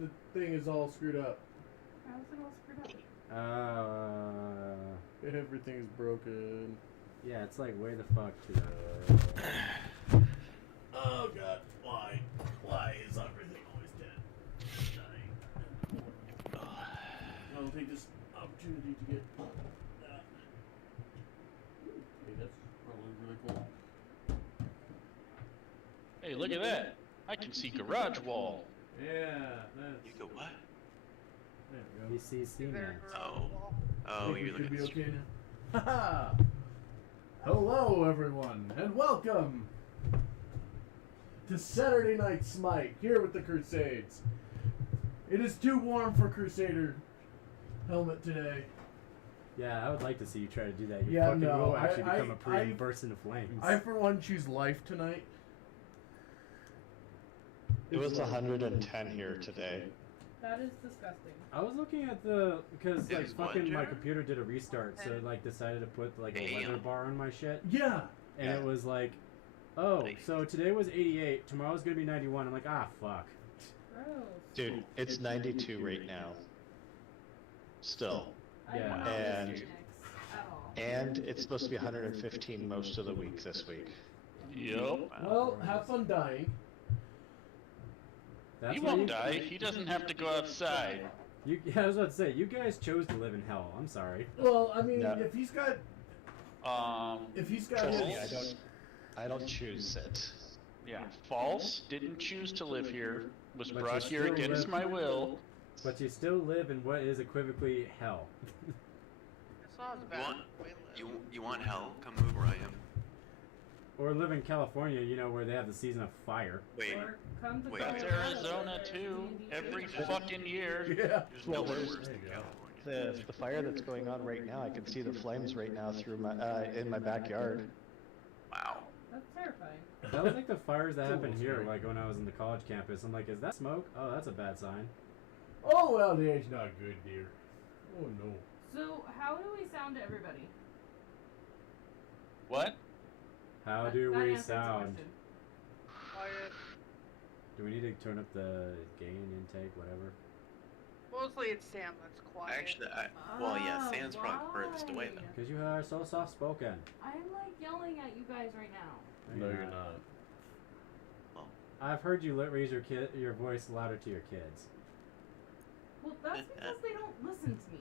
The thing is all screwed up. How's it all screwed up? Everything is broken. Yeah, it's like way the fuck to the... Oh god, why? Why is everything always dead? Dying. I'll take this opportunity to get that. Hey, that's probably really cool. Hey, look at that! I can see garage wall. Yeah, that's... You go what? There we go. BCC man. Oh, You you're could looking be at okay now. Haha! Hello, everyone, and welcome to Saturday Night Smite here with the Crusades. It is too warm for Crusader helmet today. Yeah, I would like to see you try to do that. You Yeah, fucking no, will actually become a pre I- and burst into flames. I, for one, choose life tonight. It was 110 here today. That is disgusting. I was looking at the because It like was what, fucking my Jared? computer did a restart, so it like decided to put like a Damn. weather bar on my shit, Yeah. and Yeah. it was like, oh, Nice. so today was 88, tomorrow's gonna be 91. I'm like, ah, fuck. Gross. Dude, it's 92 right now. Still. I don't Yeah. know And- this at all. And it's supposed to be 115 most of the week this week. Yup. Well, have fun dying. That's He why won't die. He doesn't have to go outside. Yeah, I was about to say, you guys chose to live in hell. I'm sorry. Well, I mean, No. if he's got Trust me, his... I don't choose it. Yeah. False. Didn't choose to live here. Was But brought you here still against live- my will. But you still live in what is equivocally hell. It's not as You bad. want, you want hell? Come move where I am. Or live in California, you know, where they have the season of fire. Wait, Or come to Wait. That's Colorado. Arizona too. Every fucking year. Yeah. there's Well, nowhere there's- worse than there you go. California. The fire that's going on right now, I can see the flames right now through my in my backyard. Wow. That's terrifying. That was like the fires that It's a happened little here, scary. like when I was in the college campus. I'm like, is that smoke? Oh, that's a bad sign. Oh, well, the air's not good, dear. Oh, no. So, how do we sound to everybody? What? How That- do that we answers the sound? question. Quiet. Do we need to turn up the gain intake, whatever? Mostly it's Sam that's quiet. Actually, well, yeah, Ah, Sam's probably furthest away why? then. Because you are so soft spoken. I'm like yelling at you guys right now. No, you're not. I've heard you raise your voice louder to your kids. Well, that's because they don't listen to me.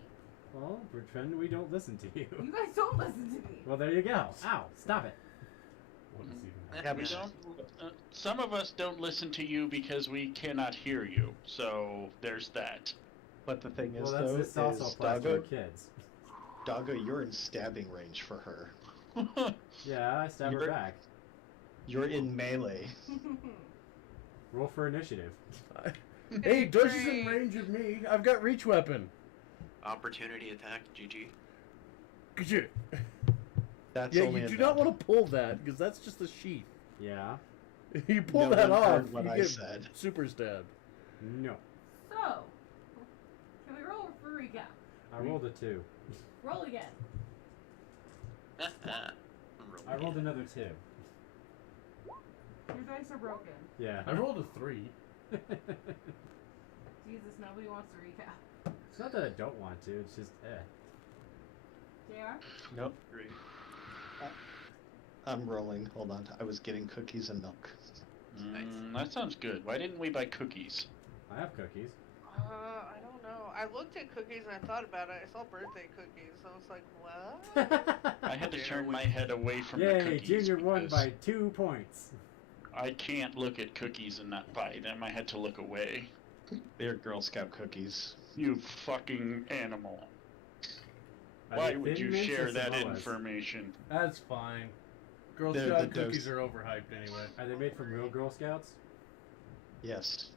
Well, pretend we don't listen to you. You guys don't listen to me. Well, there you go. Ow, stop it. What is even Yeah, We but don't. Some of us don't listen to you because we cannot hear you. So there's that. But the thing is, Well, though, this also is applies to our Doggo, kids. Doggo, you're in stabbing range for her. Yeah, I stab her You're- back. You're in melee. Roll for initiative. Hey, Dosh is in range of me. I've got reach weapon. Opportunity attack, GG. Gah-choo. That's Yeah, only you a do not no. want to pull that, because that's just a sheath. Yeah. You pull No that one off, heard what you I get said. super stabbed. No. So, can we roll for recap? I rolled a 2. Roll again. I rolled another 2. Your dice are broken. Yeah. I rolled a 3. Jesus, nobody wants to recap. It's not that I don't want to, it's just, JR? Nope. Great. I'm rolling. Hold on. I was getting cookies and milk. That sounds good. Why didn't we buy cookies? I have cookies. I don't know. I looked at cookies and I thought about it. I saw birthday cookies. I was like, what? I had to turn my head away from the Yay, cookies. Junior won because by 2 points. I can't look at cookies and not buy them. I had to look away. They're Girl Scout cookies. You fucking animal. Are Why they would Thin you Mints or share that Samoas? information? That's fine. Girl They're Scout the cookies dose. are overhyped anyway. Are they made from real Girl Scouts? Yes.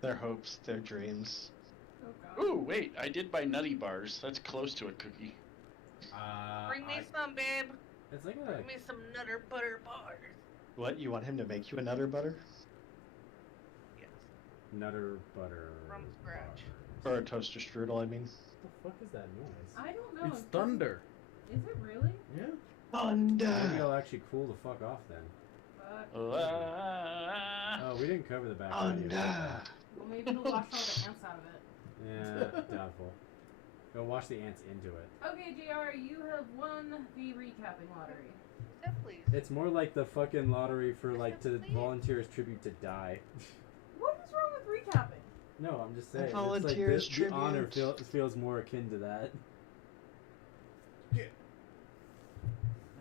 Their hopes, their dreams. Oh god. Ooh, wait, I did buy Nutty Bars. That's close to a cookie. Bring me some, babe. It's like a... Bring me some Nutter Butter bars. What, you want him to make you a Nutter Butter? Yes. Nutter butter. From scratch. Or a toaster strudel, I mean. What the fuck is that noise? I don't know. It's thunder. Is it really? Yeah. Maybe Thunder! I'll actually cool the fuck off then. Fuck. Oh, we didn't cover the back. Thunder! Well, maybe it'll wash all the ants out of it. Yeah, doubtful. Go wash the ants into it. Okay, JR, you have won the recapping lottery. Yeah, please. It's more like the fucking lottery for like to Please. volunteer as tribute to die. What is wrong with recapping? No, I'm just saying. volunteer as the honor tribute. feels more akin to that.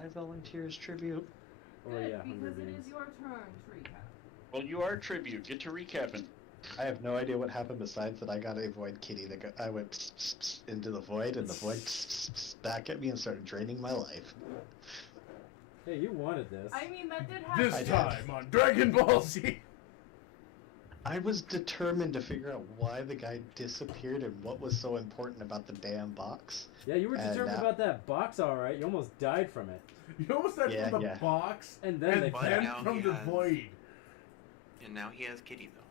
I volunteer as tribute. Or Good, yeah, Hunger because it Games. is your turn to recap. Well, you are tribute. Get to recapping. I have no idea what happened besides that I got a void kitty that I went pss, pss, pss, into the void, and the void pss, pss, pss, back at me and started draining my life. Hey, you wanted this. I mean, that did happen. This I did. time on Dragon Ball Z. I was determined to figure out why the guy disappeared and what was so important about the damn box. Yeah, you were And determined about that box, all right. You almost died from it, You almost died Yeah, from the yeah. box and then and the But then cat. now from he the has- void. And now he has Kitty though.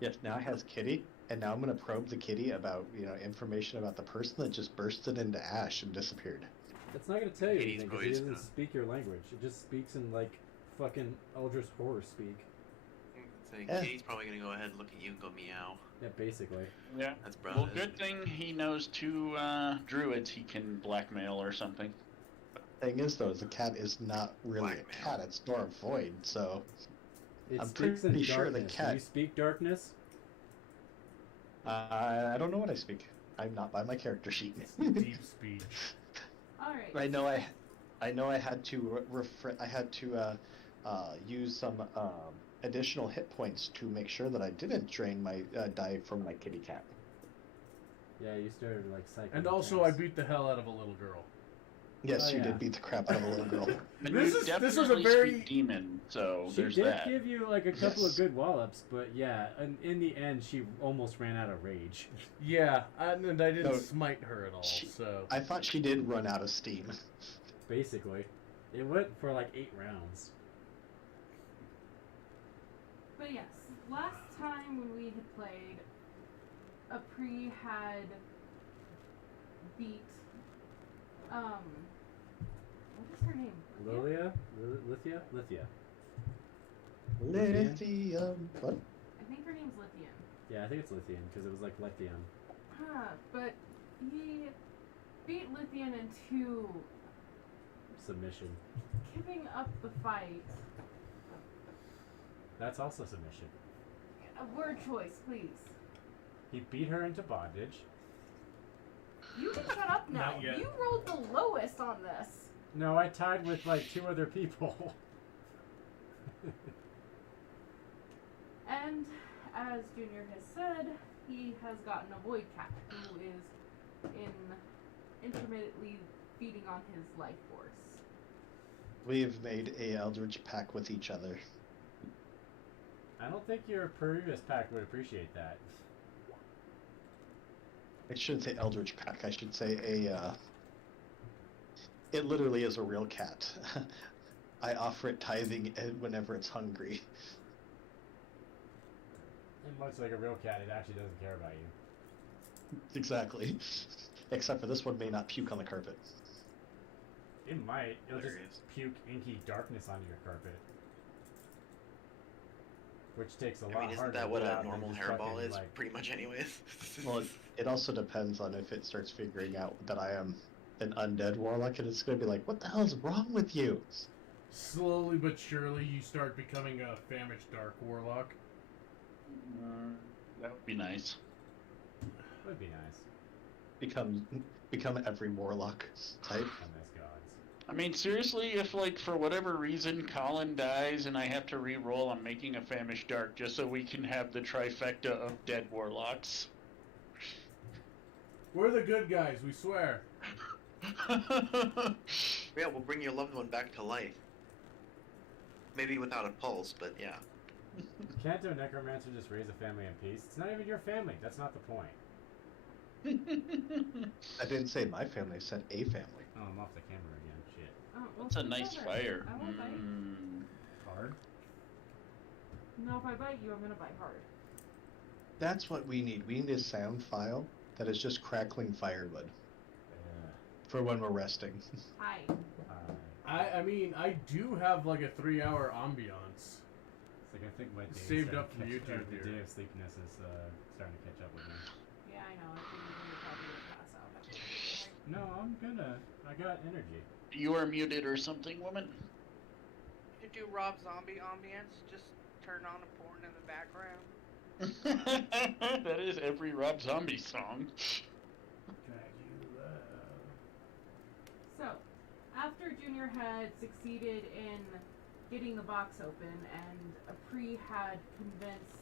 Yes, now it has kitty, and now I'm gonna probe the kitty about, information about the person that just bursted into ash and disappeared. It's not gonna tell you Katie's anything because voice it doesn't gonna- speak your language. It just speaks in like fucking Eldritch horror speak. So Eh. Kitty's probably gonna go ahead and look at you and go meow. Yeah, basically. Yeah. That's Well, brothers. good thing he knows two druids he can blackmail or something. Thing is, though, is the cat is not really a Blackmail. cat; it's more a void. So It I'm speaks in pretty sure the darkness. Do cat- you speak darkness? I don't know what I speak. I'm not by my character sheet. Deep speech. Alright. I know I had to use some additional hit points to make sure that I didn't drain my die from my kitty cat. Yeah, you started like cycling. And also, I trance. beat the hell out of a little girl. Yes, Oh, you yeah. did beat the crap out of a little girl. And This you is- this was a definitely very- speak demon, so She there's did that. give you like a couple Yes. of good wallops, but yeah, in the end, she almost ran out of rage. Yeah, and I didn't No. smite her at all, She- so... I thought she did run out of steam. Basically, it went for like 8 rounds. But yes, last time when we had played, Apri had beat, what is her name? Lithia? Lithia? Lithium. What? I think her name's Lithium. Yeah, I think it's Lithium because it was like lithium. But he beat Lithium into Submission. giving up the fight. That's also submission. A word choice, please. He beat her into bondage. You can shut up now. Not yet. You rolled the lowest on this. No, I tied with like 2 other people. And as Junior has said, he has gotten a void cat who is intermittently feeding on his life force. We've made a Eldritch pact with each other. I don't think your previous pack would appreciate that. I shouldn't say Eldritch pack. I should say it literally is a real cat. I offer it tithing whenever it's hungry. And much like a real cat, it actually doesn't care about you. Exactly. Except for this one may not puke on the carpet. It might. It'll just Hilarious. puke inky darkness onto your carpet. Which takes a lot I mean, isn't harder that what without a them normal just hairball fucking, is? like- Pretty much, anyways. Well, it also depends on if it starts figuring out that I am an undead warlock, and it's going to be like, what the hell's wrong with you? Slowly but surely, you start becoming a famished dark warlock. That would be nice. Would be nice. Become every warlock type. And as gods. I mean, seriously, if, like, for whatever reason Colin dies and I have to re-roll, I'm making a Famished Dark just so we can have the trifecta of dead warlocks. We're the good guys, we swear. Yeah, we'll bring your loved one back to life. Maybe without a pulse, but yeah. Can't a necromancer just raise a family in peace? It's not even your family. That's not the point. I didn't say my family, I said a family. Oh, I'm off the camera again. Shit. Oh, well, That's a it's nice over. fire. I won't bite. Hard? No, if I bite you, I'm gonna bite hard. That's what we need. We need a sound file that is just crackling firewood for when we're resting. Hi. I mean, I do have like a 3-hour ambiance. It's like I think my days Saved are up from catch- YouTube or the here. day of sleepiness is starting to catch up with me. Yeah, I know. I figured you would probably pass out after this. No, I'm gonna. I got energy. You are muted or something, woman. You do Rob Zombie ambience, just turn on a porn in the background. That is every Rob Zombie song. Dracula. So, after Junior had succeeded in getting the box open and Apri had convinced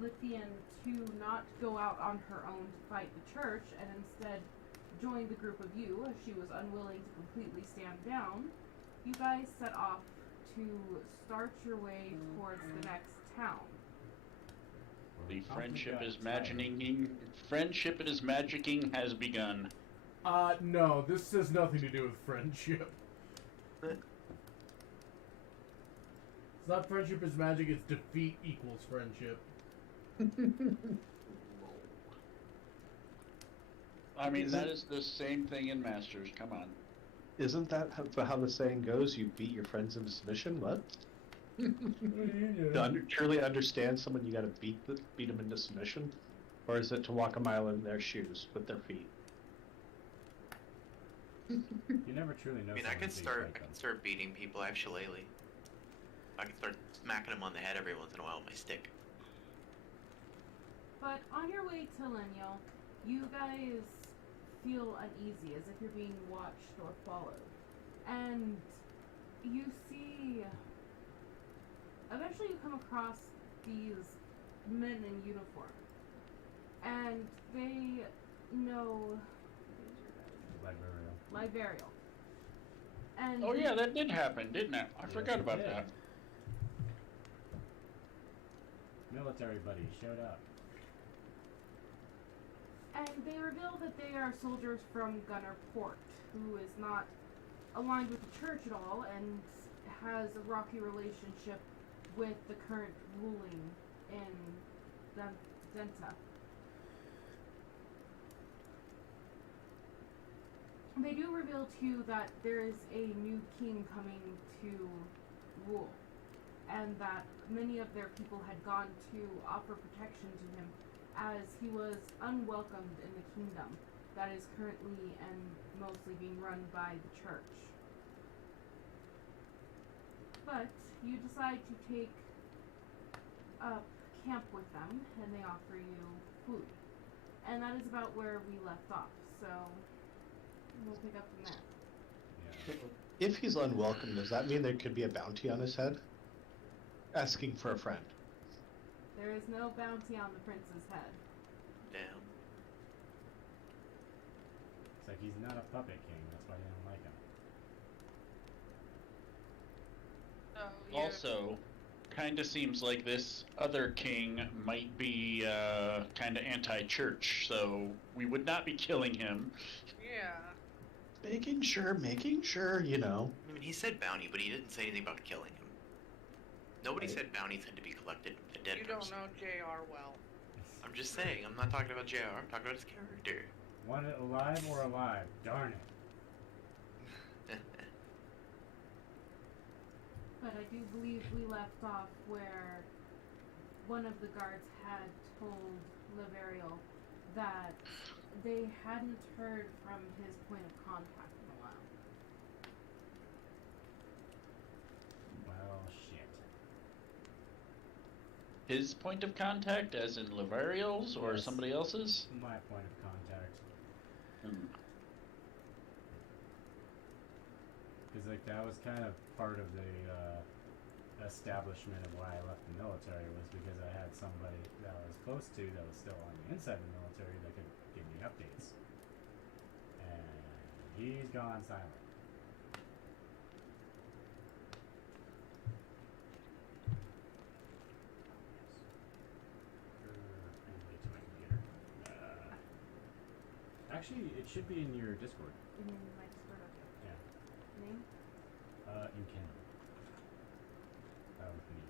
Lithian to not go out on her own to fight the church and instead join the group of you as she was unwilling to completely stand down, you guys set off to start your way towards the next town. The friendship is magicking has begun. No, this has nothing to do with friendship. It's not friendship is magic, it's defeat equals friendship. I mean, that is the same thing in Masters. Come on. Isn't that how the saying goes? You beat your friends into submission? What? To truly understand someone, you gotta beat them into submission? Or is it to walk a mile in their shoes with their feet? You never truly know. I mean, I someone can until you start. fight I can them. start beating people. I have shillelagh. I can start smacking them on the head every once in a while with my stick. But on your way to Lenyo, you guys feel uneasy, as if you're being watched or followed. And you see... Eventually you come across these men in uniform. And they know... Liberial. And Oh yeah, that did happen, didn't it? I forgot it about did. that. Military buddies showed up. And they reveal that they are soldiers from Gunner Port, who is not aligned with the church at all and has a rocky relationship with the current ruling in Zenta. They do reveal to you that there is a new king coming to rule, and that many of their people had gone to offer protection to him as he was unwelcomed in the kingdom that is currently and mostly being run by the church. But you decide to take up camp with them, and they offer you food. And that is about where we left off, so we'll pick up from there. Yeah. If he's unwelcome, does that mean there could be a bounty on his head? Asking for a friend. There is no bounty on the prince's head. Damn. It's like he's not a puppet king. That's why you don't like him. Oh, yeah. Also, kind of seems like this other king might be kind of anti-church, so we would not be killing him. Yeah. Making sure, you know. I mean, he said bounty, but he didn't say anything about killing him. Nobody Right. said bounties had to be collected from a dead You don't person. know JR well. I'm just saying, I'm not talking about JR, I'm talking about his character. Want it alive or alive? Darn it. But I do believe we left off where one of the guards had told Laveriel that they hadn't heard from his point of contact in a while. Well, shit. His point of contact, as in Laveriel's or Yes. somebody else's? My point of contact. Because, like, that was kind of part of the establishment of why I left the military, was because I had somebody that I was close to that was still on the inside of the military that could give me updates. And he's gone silent. Actually, it should be in your Discord. In my Discord, okay. Yeah. Name? In Kendall. With me.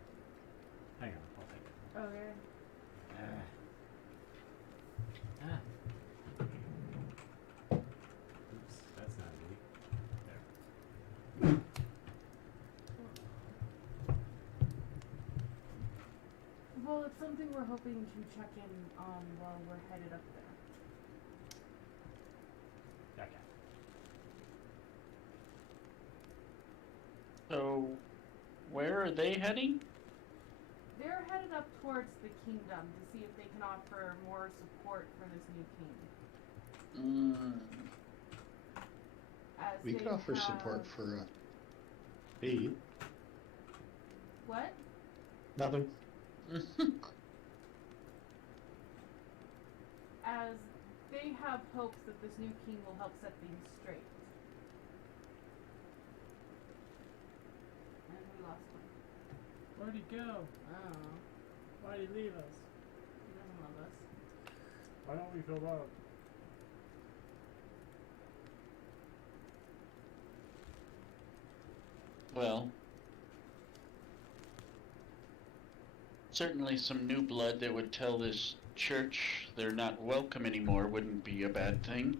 Hang on, I'll take it. Okay. Oops, that's not me. There. something we're hoping to check in on while we're headed up there. Okay. So, where are they heading? They're headed up towards the kingdom to see if they can offer more support for this new king. As We could they offer support have- for B. What? Nothing. As they have hopes that this new king will help set things straight. And we lost one. Where'd he go? I don't know. Why'd he leave us? He doesn't love us. Why don't we feel loved? Well, certainly some new blood that would tell this church they're not welcome anymore wouldn't be a bad thing.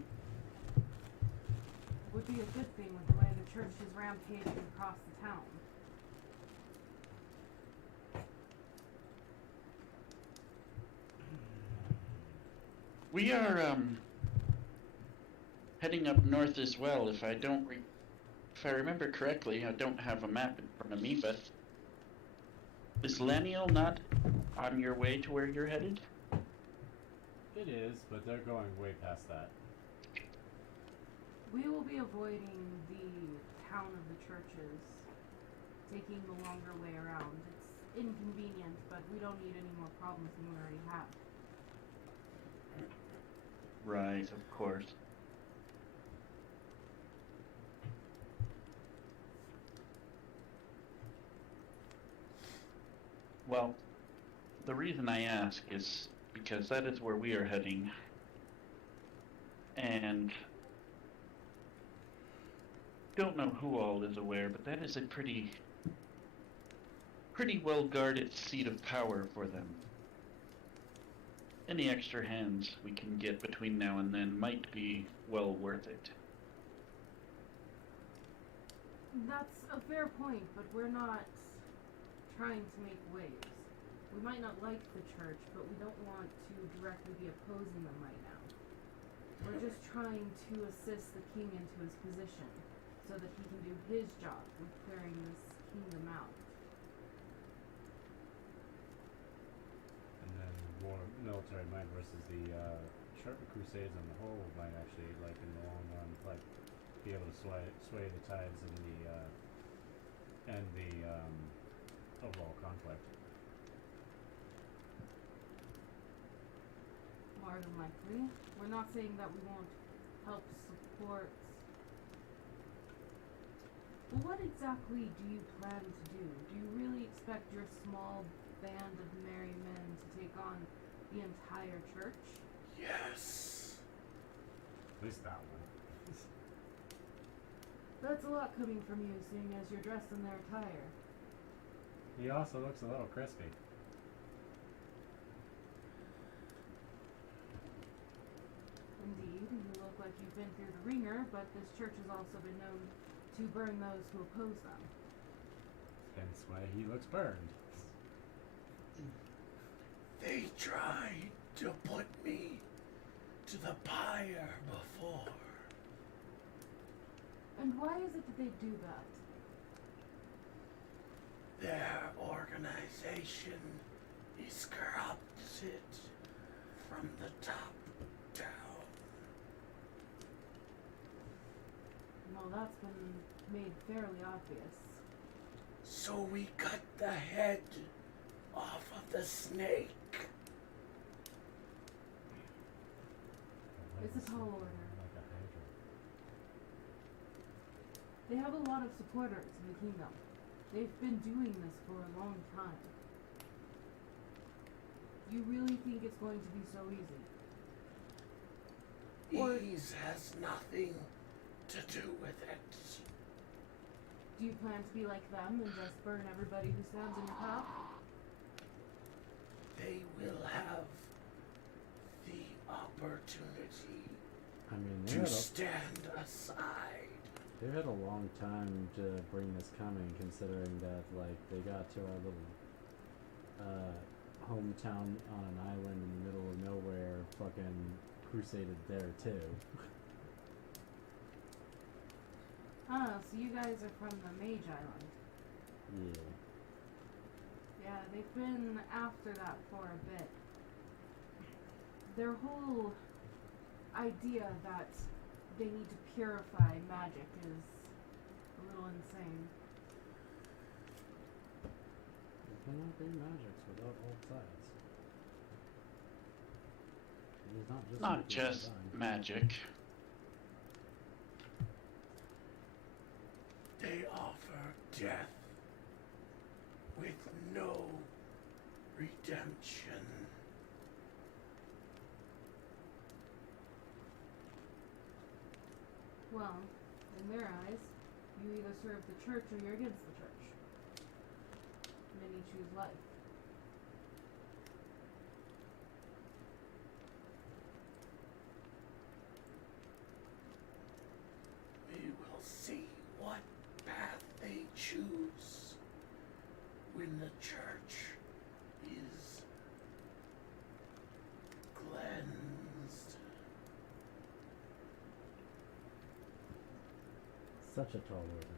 Would be a good thing with the way the church is rampaging across the town. We are heading up north as well. If I remember correctly, I don't have a map in front of me, but is Laniel not on your way to where you're headed? It is, but they're going way past that. We will be avoiding the town of the churches, taking the longer way around. It's inconvenient, but we don't need any more problems than we already have. Right, of course. Well, the reason I ask is because that is where we are heading. And don't know who all is aware, but that is a pretty well guarded seat of power for them. Any extra hands we can get between now and then might be well worth it. That's a fair point, but we're not trying to make waves. We might not like the church, but we don't want to directly be opposing them right now. We're just trying to assist the king into his position, so that he can do his job of clearing this kingdom out. And then more military might versus the Crusades on the whole might actually, like in the long run, like be able to sway the tides in the overall conflict. More than likely. We're not saying that we won't help support. Well, what exactly do you plan to do? Do you really expect your small band of merry men to take on the entire church? Yes. At least that one. That's a lot coming from you, seeing as you're dressed in their attire. He also looks a little crispy. Indeed, you look like you've been through the ringer, but this church has also been known to burn those who oppose them. Hence why he looks burned. They tried to put me to the pyre before. And why is it that they do that? Their organization is corrupted from the top down. Well, that's been made fairly obvious. So we cut the head off of the snake. It's a tall order. Like a hydra. They have a lot of supporters in the kingdom. They've been doing this for a long time. You really think it's going to be so easy? Or Ease has nothing to do with it. do you plan to be like them and just burn everybody who stands in your path? They will have the opportunity I mean, to stand aside. they've had a long time to bring this coming, considering that, like, they got to our little hometown on an island in the middle of nowhere fucking crusaded there too. Oh, so you guys are from the Mage Island. Yeah. Yeah, they've been after that for a bit. Their whole idea that they need to purify magic is a little insane. There cannot be magics without all sides. It is not just Not just design. magic. They offer death with no redemption. Well, in their eyes, you either serve the church or you're against the church. Many choose life. We will see what path they choose when the church is cleansed. Such a tall order.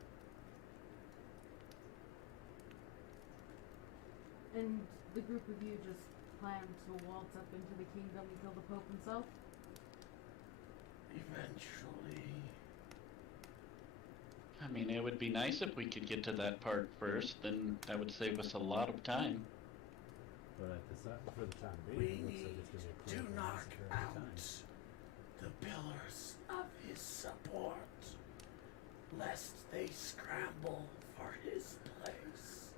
And the group of you just plan to waltz up into the kingdom and kill the Pope himself? Eventually. I mean, it would be nice if we could get to that part first, then that would save us a lot of time. But at the for the time We being, it looks need like it's going to be a to critical knock massacre every out time. the pillars of his support, lest they scramble for his place.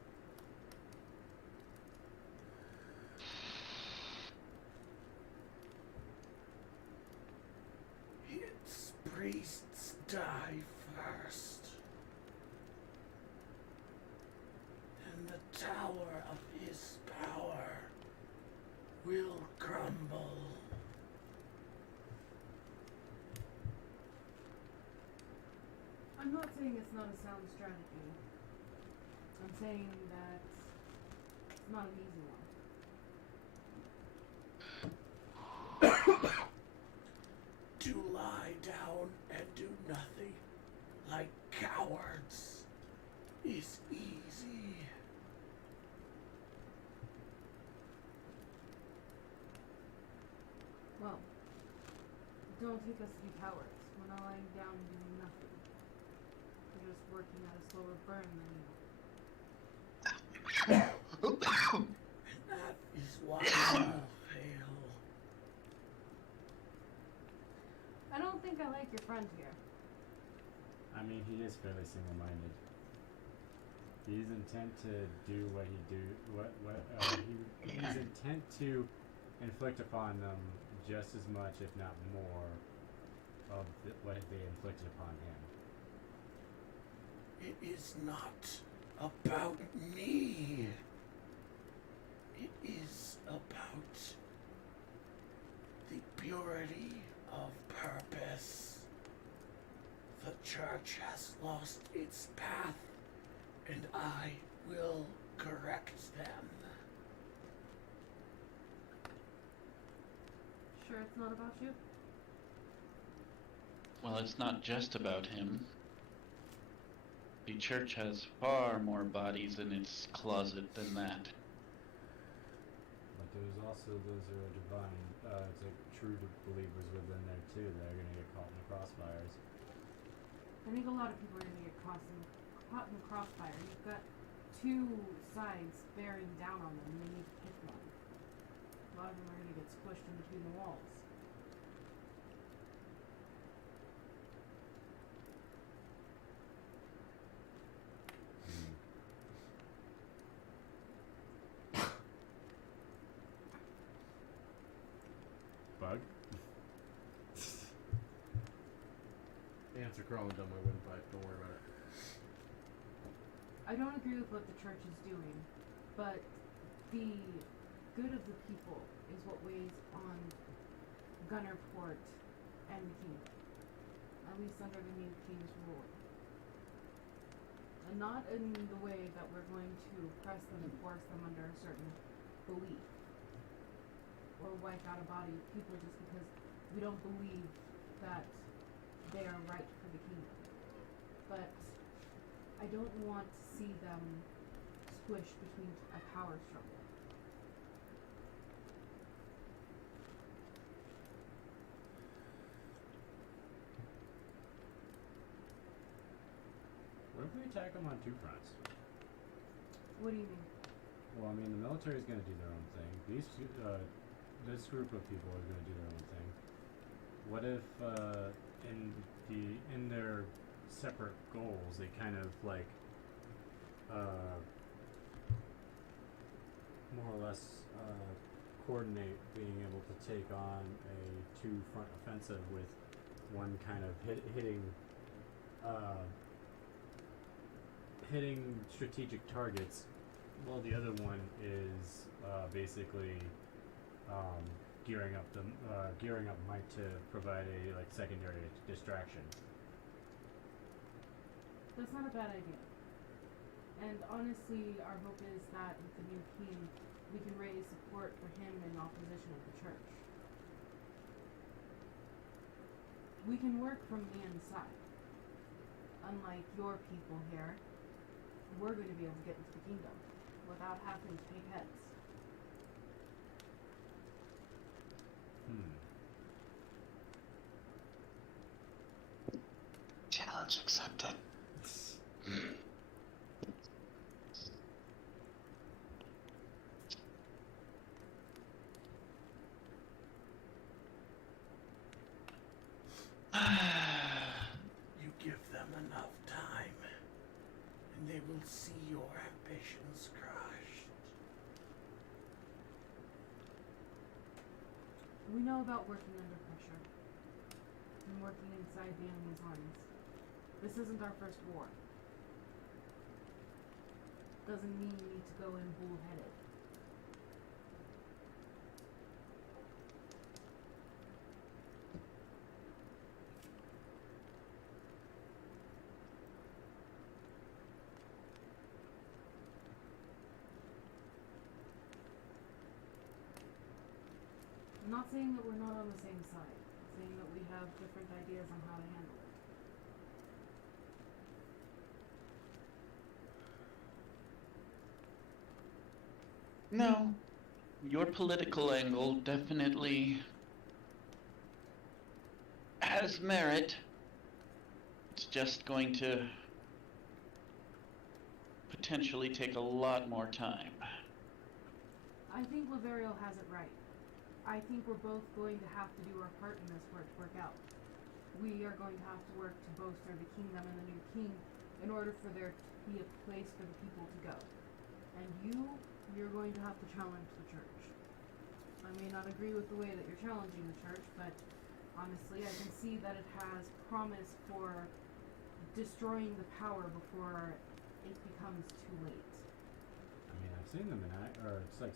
Its priests die first, and the tower of his power will crumble. I'm not saying it's not a sound strategy. I'm saying that it's not an easy one. To lie down and do nothing like cowards is easy. Well, don't take us to be cowards. We're not lying down and doing nothing. We're just working at a slower burn than you. And that is why you fail. I don't think I like your friend here. I mean, he is fairly single-minded. He's intent to do what he do. He's intent to inflict upon them just as much, if not more, of what they inflicted upon him. It is not about me. It is about the purity of purpose. The church has lost its path, and I will correct them. Sure it's not about you? Well, it's not just about him. The church has far more bodies in its closet than that. But there's also those who are divine, it's like true believers within there too that are going to get caught in the crossfires. I think a lot of people are going to get caught in the crossfire. You've got two sides bearing down on them, and they need to pick one. A lot of them are going to get squished in between the walls. Bug? Ants are crawling down my windpipe, don't worry about it. I don't agree with what the church is doing, but the good of the people is what weighs on Gunnerport and the kingdom, at least under the new king's rule. And not in the way that we're going to press them and force them under a certain belief, or wipe out a body of people just because we don't believe that they are right for the kingdom. But I don't want to see them squished between a power struggle. What if we attack them on two fronts? What do you mean? Well, I mean, the military's going to do their own thing. This group of people are going to do their own thing. What if, in their separate goals, they kind of like, more or less, coordinate being able to take on a two-front offensive with one kind of hitting strategic targets, while the other one is basically gearing up Mike to provide a like secondary distraction. That's not a bad idea. And honestly, our hope is that with the new king, we can raise support for him in opposition of the church. We can work from the inside. Unlike your people here, we're going to be able to get into the kingdom without having to take heads. Challenge accepted. You give them enough time, and they will see your ambitions crushed. We know about working under pressure and working inside the enemy's lines. This isn't our first war. Doesn't mean we need to go in bullheaded. I'm not saying that we're not on the same side. I'm saying that we have different ideas on how to handle it. No. Your political angle definitely has merit. It's just going to potentially take a lot more time. I think Laverio has it right. I think we're both going to have to do our part in this for it to work out. We are going to have to work to bolster the kingdom and the new king in order for there to be a place for the people to go. And you're going to have to challenge the church. I may not agree with the way that you're challenging the church, but honestly, I can see that it has promise for destroying the power before it becomes too late. I mean, I've seen them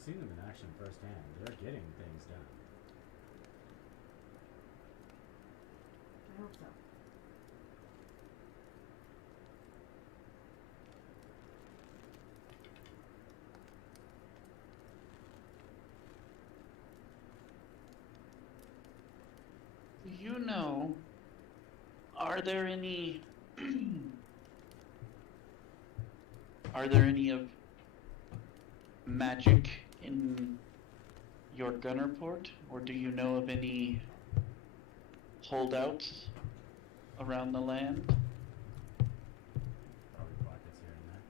seen them in action firsthand. They're getting things done. I hope so. You know, are there any of magic in your gunner port, or do you know of any holdouts around the land? Probably pockets here and there.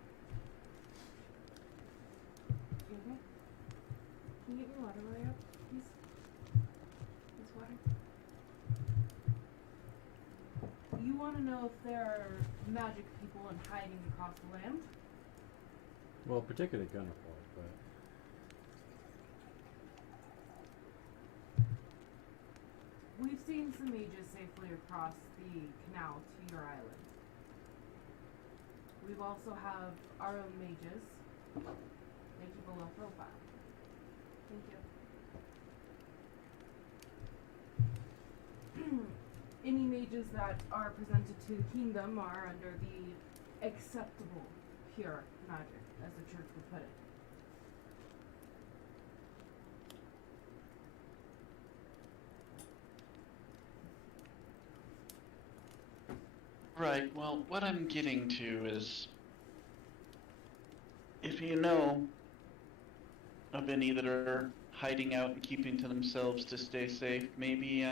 You okay? Can you get your water lily up, please? This water? You want to know if there are magic people in hiding across the land? Well, particularly Gunnerport, but We've seen some mages safely across the canal to your island. We've also have our own mages. They keep a low profile. Thank you. Any mages that are presented to the kingdom are under the acceptable pure magic, as the church would put it. Right, well, what I'm getting to is if you know of any that are hiding out and keeping to themselves to stay safe, maybe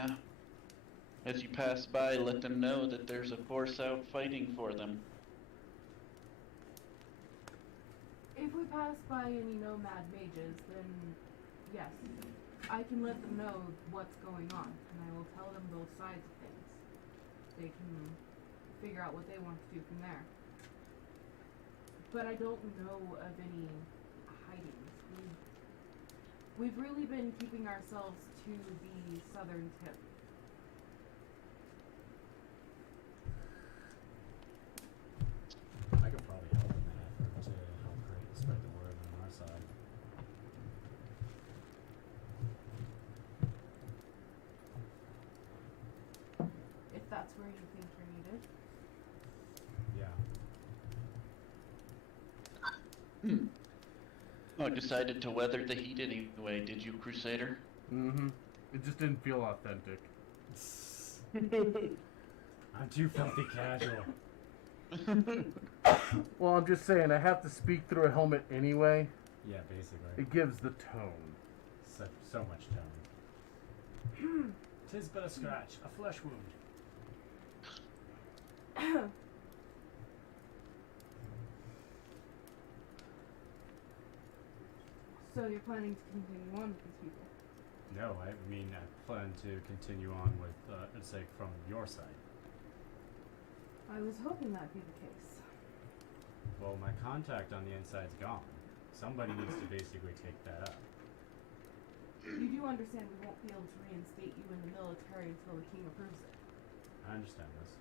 as you pass by, let them know that there's a force out fighting for them. If we pass by any nomad mages, then yes, I can let them know what's going on, and I will tell them both sides of things. They can figure out what they want to do from there. But I don't know of any hidings. We've really been keeping ourselves to the southern tip. I could probably help in that effort to help spread the word on our side. If that's where you think you're needed. Yeah. Oh, decided to weather the heat anyway, did you, Crusader? Mm-hmm. It just didn't feel authentic. I'm too filthy casual. Well, I'm just saying, I have to speak through a helmet anyway. Yeah, basically. It gives the tone. So much tone. 'Tis but a scratch, a flesh wound. So you're planning to continue on with these people? No, I mean I plan to continue on with, let's say, from your side. I was hoping that'd be the case. Well, my contact on the inside's gone. Somebody needs to basically take that up. You do understand we won't be able to reinstate you in the military until the king approves it. I understand this.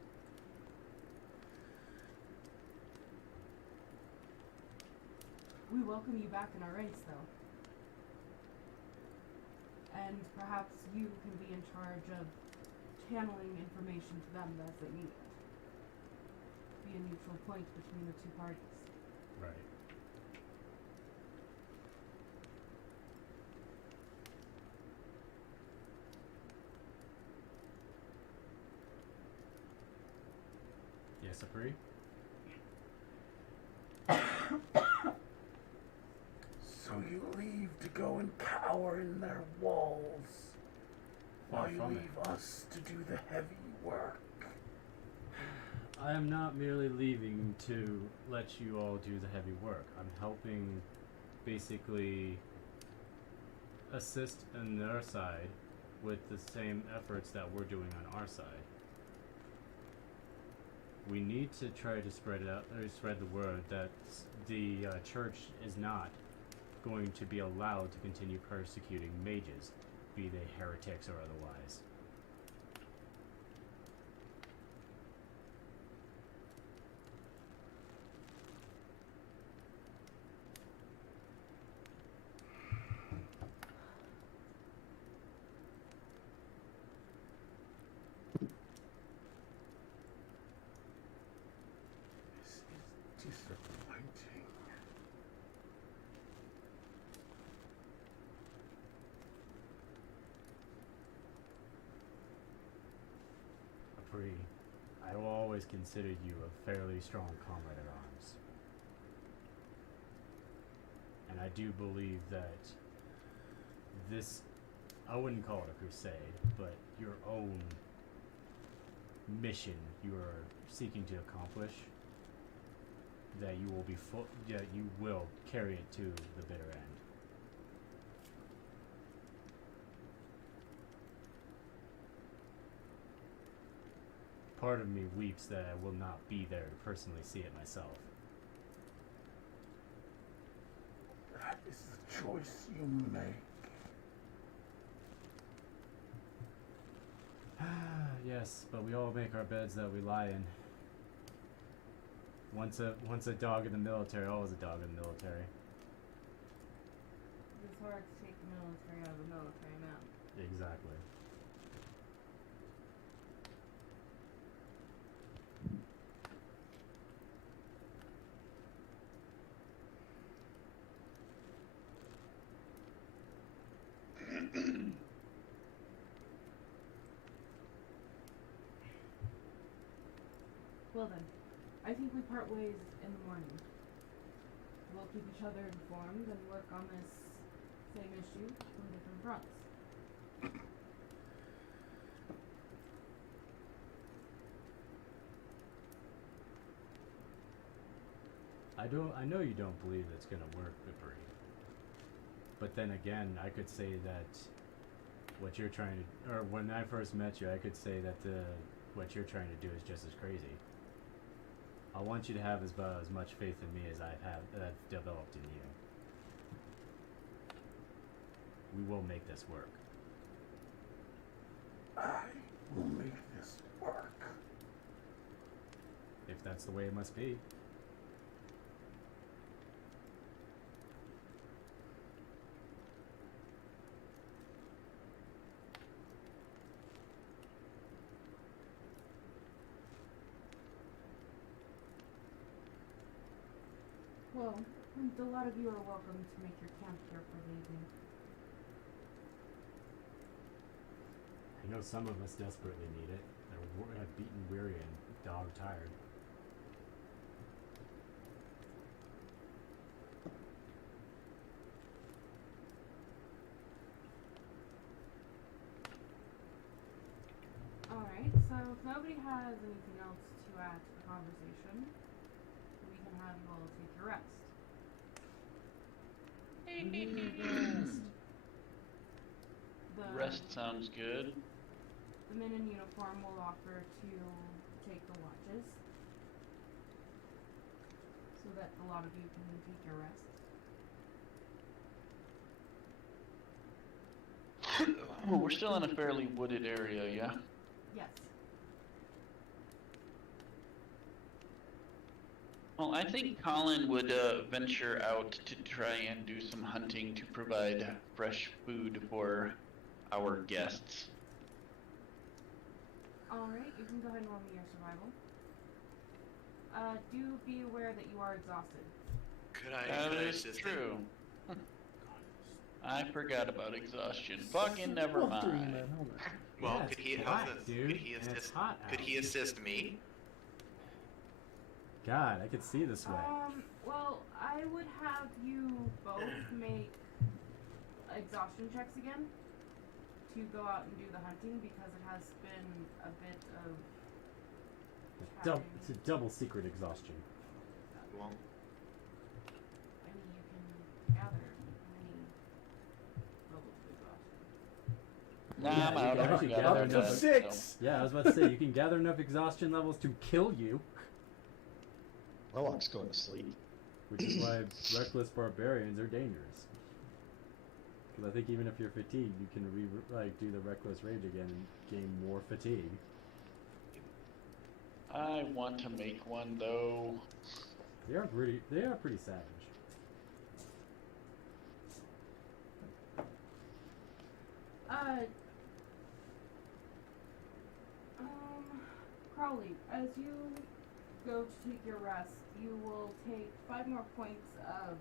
We welcome you back in our ranks, though. And perhaps you can be in charge of channeling information to them as they need it. Be a neutral point between the two parties. Right. Yes, Apri? So you leave to go and cower in their walls, while you from it. leave us to do the heavy work. I am not merely leaving to let you all do the heavy work. I'm helping basically assist on their side with the same efforts that we're doing on our side. We need to try to spread it out, or spread the word that the church is not going to be allowed to continue persecuting mages, be they heretics or otherwise. This is disappointing. Apri, I will always consider you a fairly strong comrade at arms. And I do believe that this, I wouldn't call it a crusade, but your own mission you are seeking to accomplish, that you will be that you will carry it to the bitter end. Part of me weeps that I will not be there to personally see it myself. That is the choice you make. Yes, but we all make our beds that we lie in. Once a dog in the military, always a dog in the military. It's hard to take the military out of the military now. Exactly. Well then, I think we part ways in the morning. We'll keep each other informed and work on this same issue from different fronts. I know you don't believe it's gonna work, Capri. But then again, I could say that what you're trying to, or when I first met you, I could say that what you're trying to do is just as crazy. I want you to have as much faith in me as I've developed in you. We will make this work. I will make this work. If that's the way it must be. Well, a lot of you are welcome to make your camp here for the evening. I know some of us desperately need it. They're beaten, weary, and dog-tired. Alright, so if nobody has anything else to add to the conversation, we can have you all take your rest. Rest sounds good. The men in uniform will offer to take the watches, so that a lot of you can take your rest. Oh, we're still in a fairly wooded area, yeah? Yes. Well, I think Colin would venture out to try and do some hunting to provide fresh food for our guests. Alright, you can go ahead and roll me your survival. Do be aware that you are exhausted. Could I That is assist true. I forgot about exhaustion. Fucking never mind. Well, Yeah, could it's he black, how's this? dude, Could he and it's assist? hot Could out. he assist me? God, I could see the sweat. Well, I would have you both make exhaustion checks again to go out and do the hunting, because it has been a bit of It's a double secret exhaustion. Well, I mean, you can gather many levels of exhaustion. Nah, Yeah, I'm you out. can I actually forgot gather about enough- that, Six! so. Yeah, I was about to say, you can gather enough exhaustion levels to kill you, Warlock's going to sleep. which is why reckless barbarians are dangerous. Because I think even if you're fatigued, you can do the reckless rage again and gain more fatigue. I want to make one though. They are pretty savage. Crowley, as you go to take your rest, you will take 5 more points of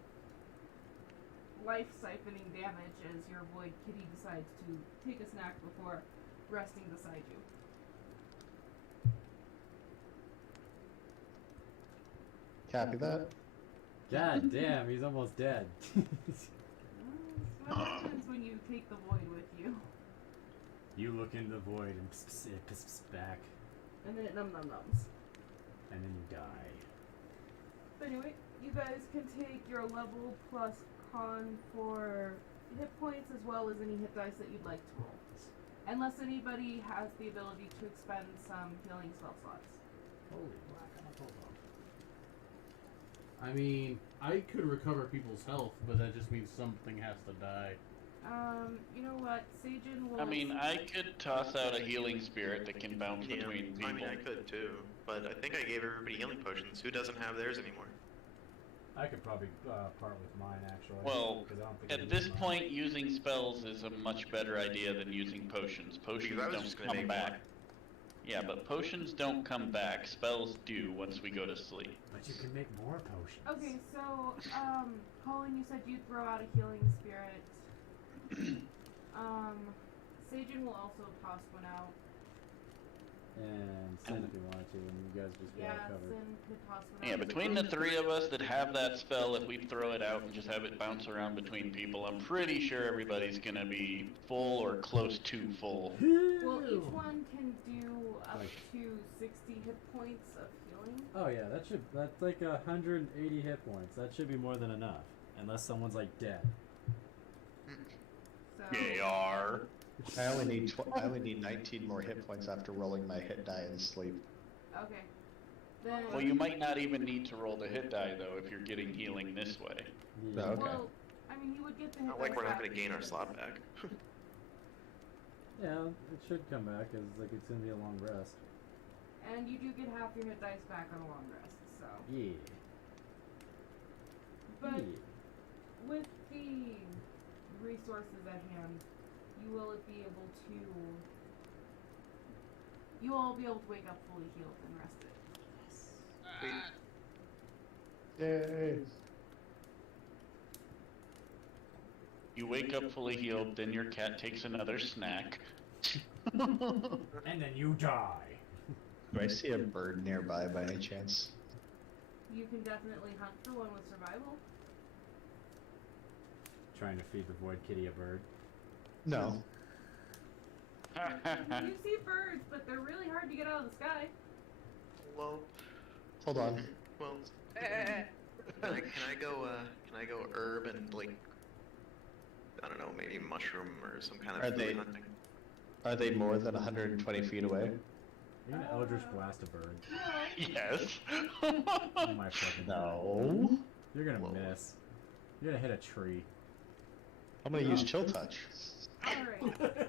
life siphoning damage as your void kitty decides to take a snack before resting beside you. Copy that. God damn, he's almost dead. That's what happens when you take the void with you. You look into the void and it pisses back, And then it nums. and then you die. But anyway, you guys can take your level plus con for hit points as well as any hit dice that you'd like to roll. Unless anybody has the ability to expend some healing spell slots. Holy black, hold on. I mean, I could recover people's health, but that just means something has to die. You know what? Sajin will. I mean, I could toss out a healing spirit that can bounce yeah, between people. I mean, I could too, but I think I gave everybody healing potions. Who doesn't have theirs anymore? I could probably part with mine actually. Well, 'cause I don't think I at need this mine. point, using spells is a much better idea than using potions. Potions Because I was just don't gonna come make back. one. Yeah, but potions don't come back. Spells do once we go to sleep. But you can make more potions. Okay, so Colin, you said you'd throw out a healing spirit. Sajin will also toss one out. And Sin if you wanted to, and you guys just Yeah, got covered. Sin could toss one Yeah, out. between the three of us that have that spell, if we throw it out and just have it bounce around between people, I'm pretty sure everybody's gonna be full or close to full. Well, each one can do up Like- to 60 hit points of healing. Oh yeah, that's like 180 hit points. That should be more than enough, unless someone's like dead. So They are. I only need 19 more hit points after rolling my hit die in sleep. Okay. Then Well, you might not even need to roll the hit die though if you're getting healing this way. Oh, okay. Well, I mean, he would get the hit Not like dice we're not back going to gain our because- slot back. Yeah, it should come back as like it's gonna be a long rest. And you do get half your hit dice back on a long rest, so. Yeah. But yeah. with the resources at hand, you will be able to. You will be able to wake up fully healed and rested. Yay! You wake up fully healed, then your cat takes another snack. And then you die. Do I see a bird nearby by any chance? You can definitely hunt for one with survival. Trying to feed the void kitty a bird. No. You see birds, but they're really hard to get out of the sky. Well, Hold on. well, Eh. can I go herb and like, I don't know, maybe mushroom or some kind Are of they- food hunting? Are they more than 120 feet away? You're gonna Eldritch Blast a bird. Yes. Oh my fucking god. No. You're gonna Whoa. miss. You're gonna hit a tree. I'm gonna use chill touch. Alright.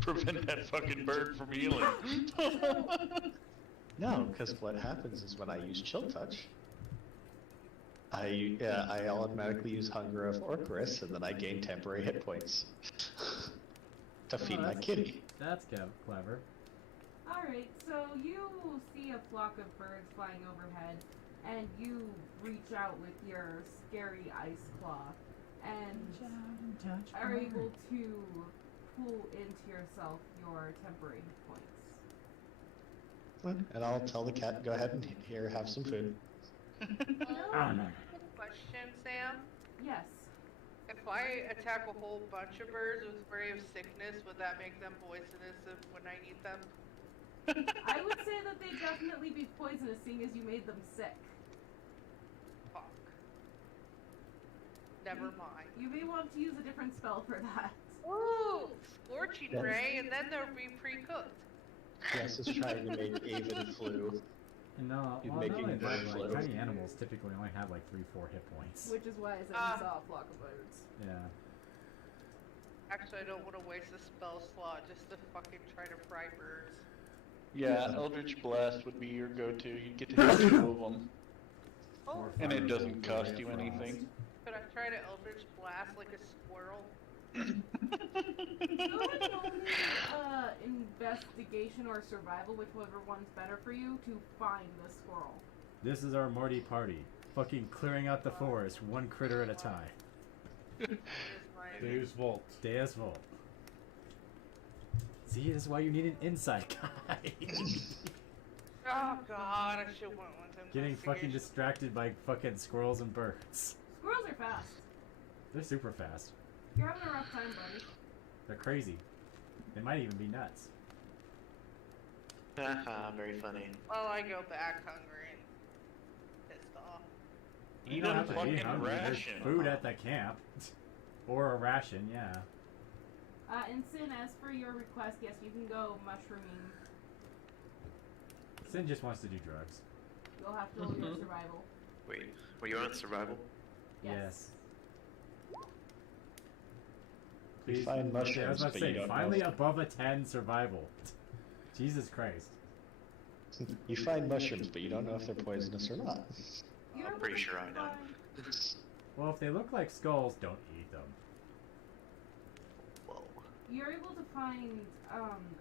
Prevent that fucking bird from healing. No, because what happens is when I use chill touch, I automatically use Hunger of Orcus, and then I gain temporary hit points to feed my that's- kitty. That's clever. Alright, so you see a flock of birds flying overhead, and you reach out with your scary ice claw, and are able to pull into yourself your temporary hit points. And I'll tell the cat, go ahead and here, have some food. Oh no. Question, Sam. Yes. If I attack a whole bunch of birds with Spray of Sickness, would that make them poisonous when I eat them? I would say that they'd definitely be poisonous, seeing as you made them sick. Fuck. Never mind. You may want to use a different spell for that. Ooh! Scorching Yes. Ray, and then they'll be pre-cooked. Yes, is trying to make avian flu. And no, You're well, not making only bird that, flu. like, tiny animals typically only have like 3-4 hit points. Which is why I said Ah. you saw a flock of birds. Yeah. Actually, I don't want to waste a spell slot just to fucking try to fry birds. Yeah, Eldritch Blast would be your go-to. You'd get to hit 2 of them. Oh, Or And it Firebolt doesn't with cost Ray of you Frost. anything. could I try to Eldritch Blast like a squirrel? Go ahead and roll me investigation or survival, whichever one's better for you, to find the squirrel. This is our Morty party. Fucking clearing out the forest, one critter at a time. What is my... Deus Volt. Deus Volt. See, this is why you need an inside guy. Oh god, I should want one to Getting fucking investigation. distracted by fucking squirrels and birds. Squirrels are fast. They're super fast. You're having a rough time, buddy. They're crazy. They might even be nuts. Haha, very funny. Well, I go back hungry and pissed off. You Eat don't a have to be fucking hungry. There's ration. food at the camp. Or a ration, yeah. And Sin, as for your request, yes, you can go mushrooming. Sin just wants to do drugs. You'll have to roll your survival. Wait, were you on survival? Yes. You Please- find okay, I was mushrooms, about to but you say, don't know finally if- above a 10 survival. Jesus Christ. You find mushrooms, but you don't know if they're poisonous or not. You're I'm able pretty to sure I know. find- Well, if they look like skulls, don't eat them. Whoa. You're able to find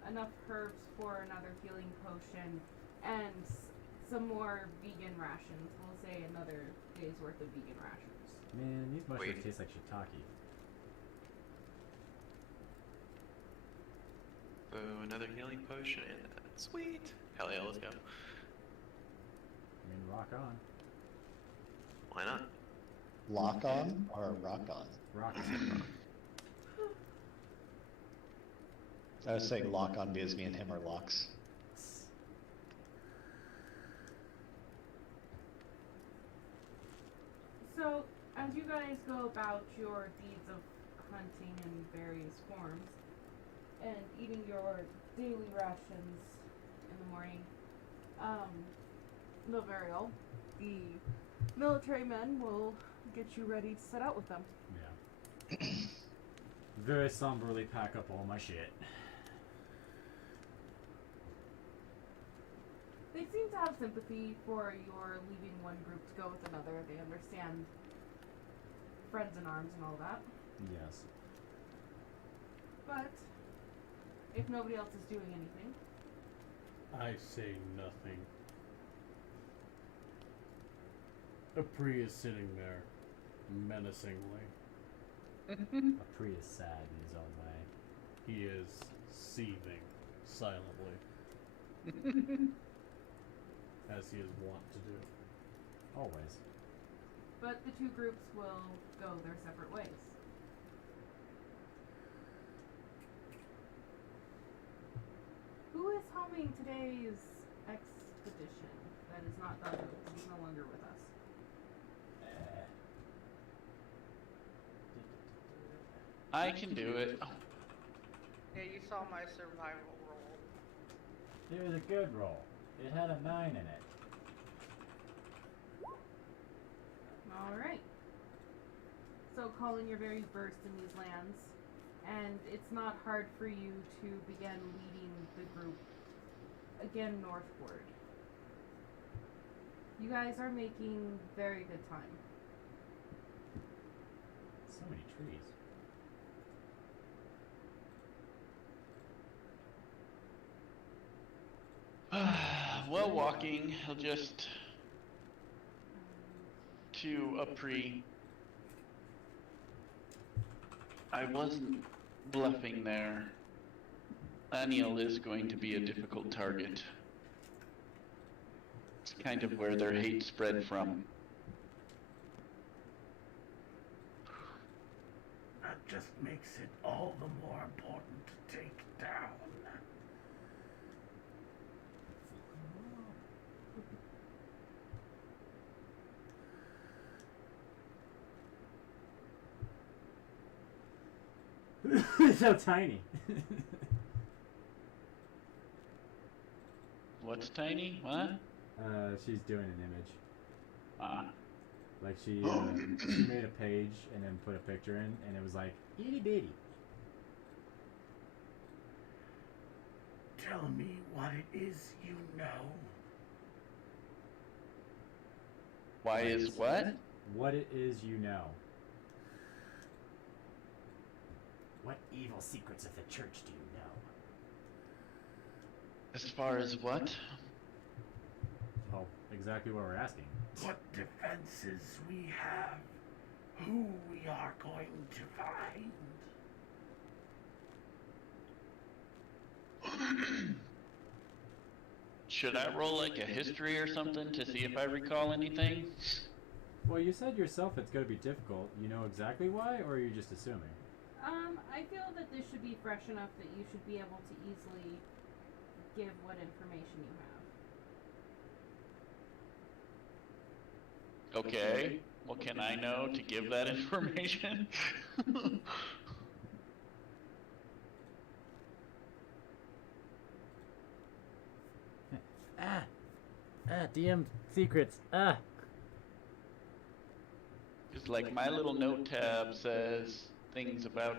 enough herbs for another healing potion and some more vegan rations. We'll say another day's worth of vegan rations. Man, these mushrooms Wait. taste like shiitake. So another healing potion. Sweet. Hell yeah, let's go. Rock on. Why not? Lock on or rock on? Rock on. I was saying lock on because me and him are locks. So, as you guys go about your deeds of hunting in various forms, and eating your daily rations in the morning, Novariel, the military men will get you ready to set out with them. Yeah. Very somberly pack up all my shit. They seem to have sympathy for your leaving one group to go with another. They understand friends in arms and all that. Yes. But if nobody else is doing anything, I say nothing. Apri is sitting there, menacingly. Apri is sad in his own way. He is seething silently, as he is wont to do. Always. but the two groups will go their separate ways. Who is helming today's expedition that is not Douglas? He's no longer with us. I can do it. Yeah, you saw my survival roll. It was a good roll. It had a 9 in it. Alright. So call in your very first in these lands, and it's not hard for you to begin leading the group again northward. You guys are making very good time. So many trees. Well, walking, I'll just to a pre. I wasn't bluffing there. Aniel is going to be a difficult target. It's kind of where their hate spread from. That just makes it all the more important to take down. So tiny. What's tiny? What? She's doing an image. Ah. Like she made a page and then put a picture in, and it was like itty bitty. Tell me what it is you know. Why is what? What it is you know. What evil secrets of the church do you know? As far as what? Well, exactly what we're asking. What defenses we have. Who we are going to find. Should I roll like a history or something to see if I recall anything? Well, you said yourself it's going to be difficult. You know exactly why, or are you just assuming? I feel that this should be fresh enough that you should be able to easily give what information you have. Okay. What can I know to give that information? DM secrets. Just like my little note tab says things about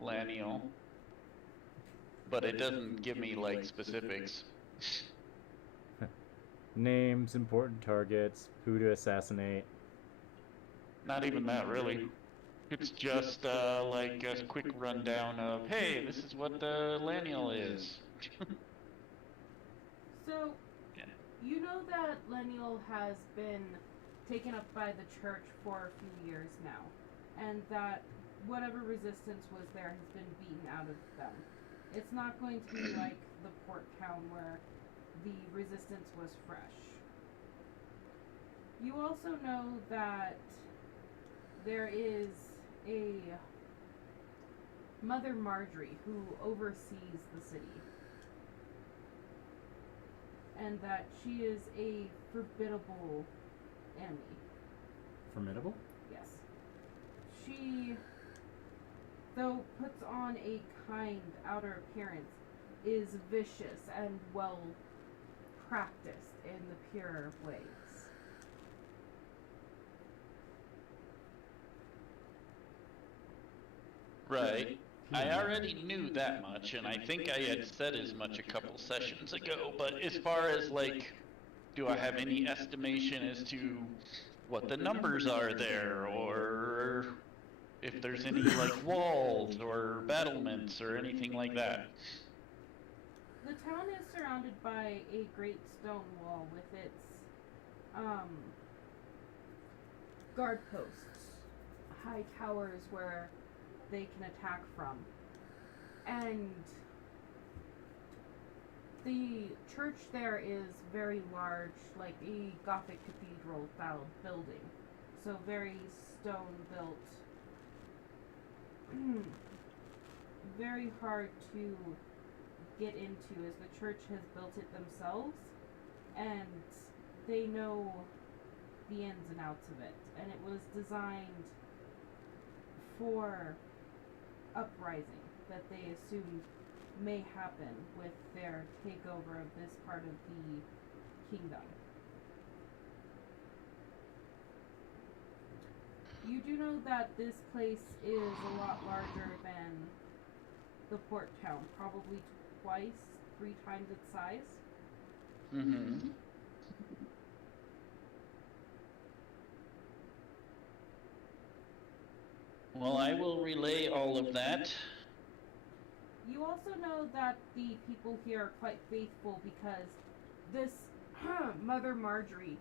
Laniel, but it doesn't give me like specifics. Names, important targets, who to assassinate. Not even that really. It's just like a quick rundown of, hey, this is what Laniel is. So, you know that Lenial has been taken up by the church for a few years now, and that whatever resistance was there has been beaten out of them. It's not going to be like the port town where the resistance was fresh. You also know that there is a Mother Marjorie who oversees the city. And that she is a formidable enemy. Formidable? Yes. She, though puts on a kind outer appearance, is vicious and well practiced in the purer ways. Right. I already knew that much, and I think I had said as much a couple sessions ago, but as far as, like, do I have any estimation as to what the numbers are there, or if there's any, like, walls or battlements or anything like that? The town is surrounded by a great stone wall with its guard posts, high towers where they can attack from. And the church there is very large, like a Gothic cathedral style building. So very stone built. Very hard to get into as the church has built it themselves and they know the ins and outs of it. And it was designed for uprising that they assumed may happen with their takeover of this part of the kingdom. You do know that this place is a lot larger than the port town, probably twice, 3 times its size. Mm-hmm. Well, I will relay all of that. You also know that the people here are quite faithful because this Mother Marjorie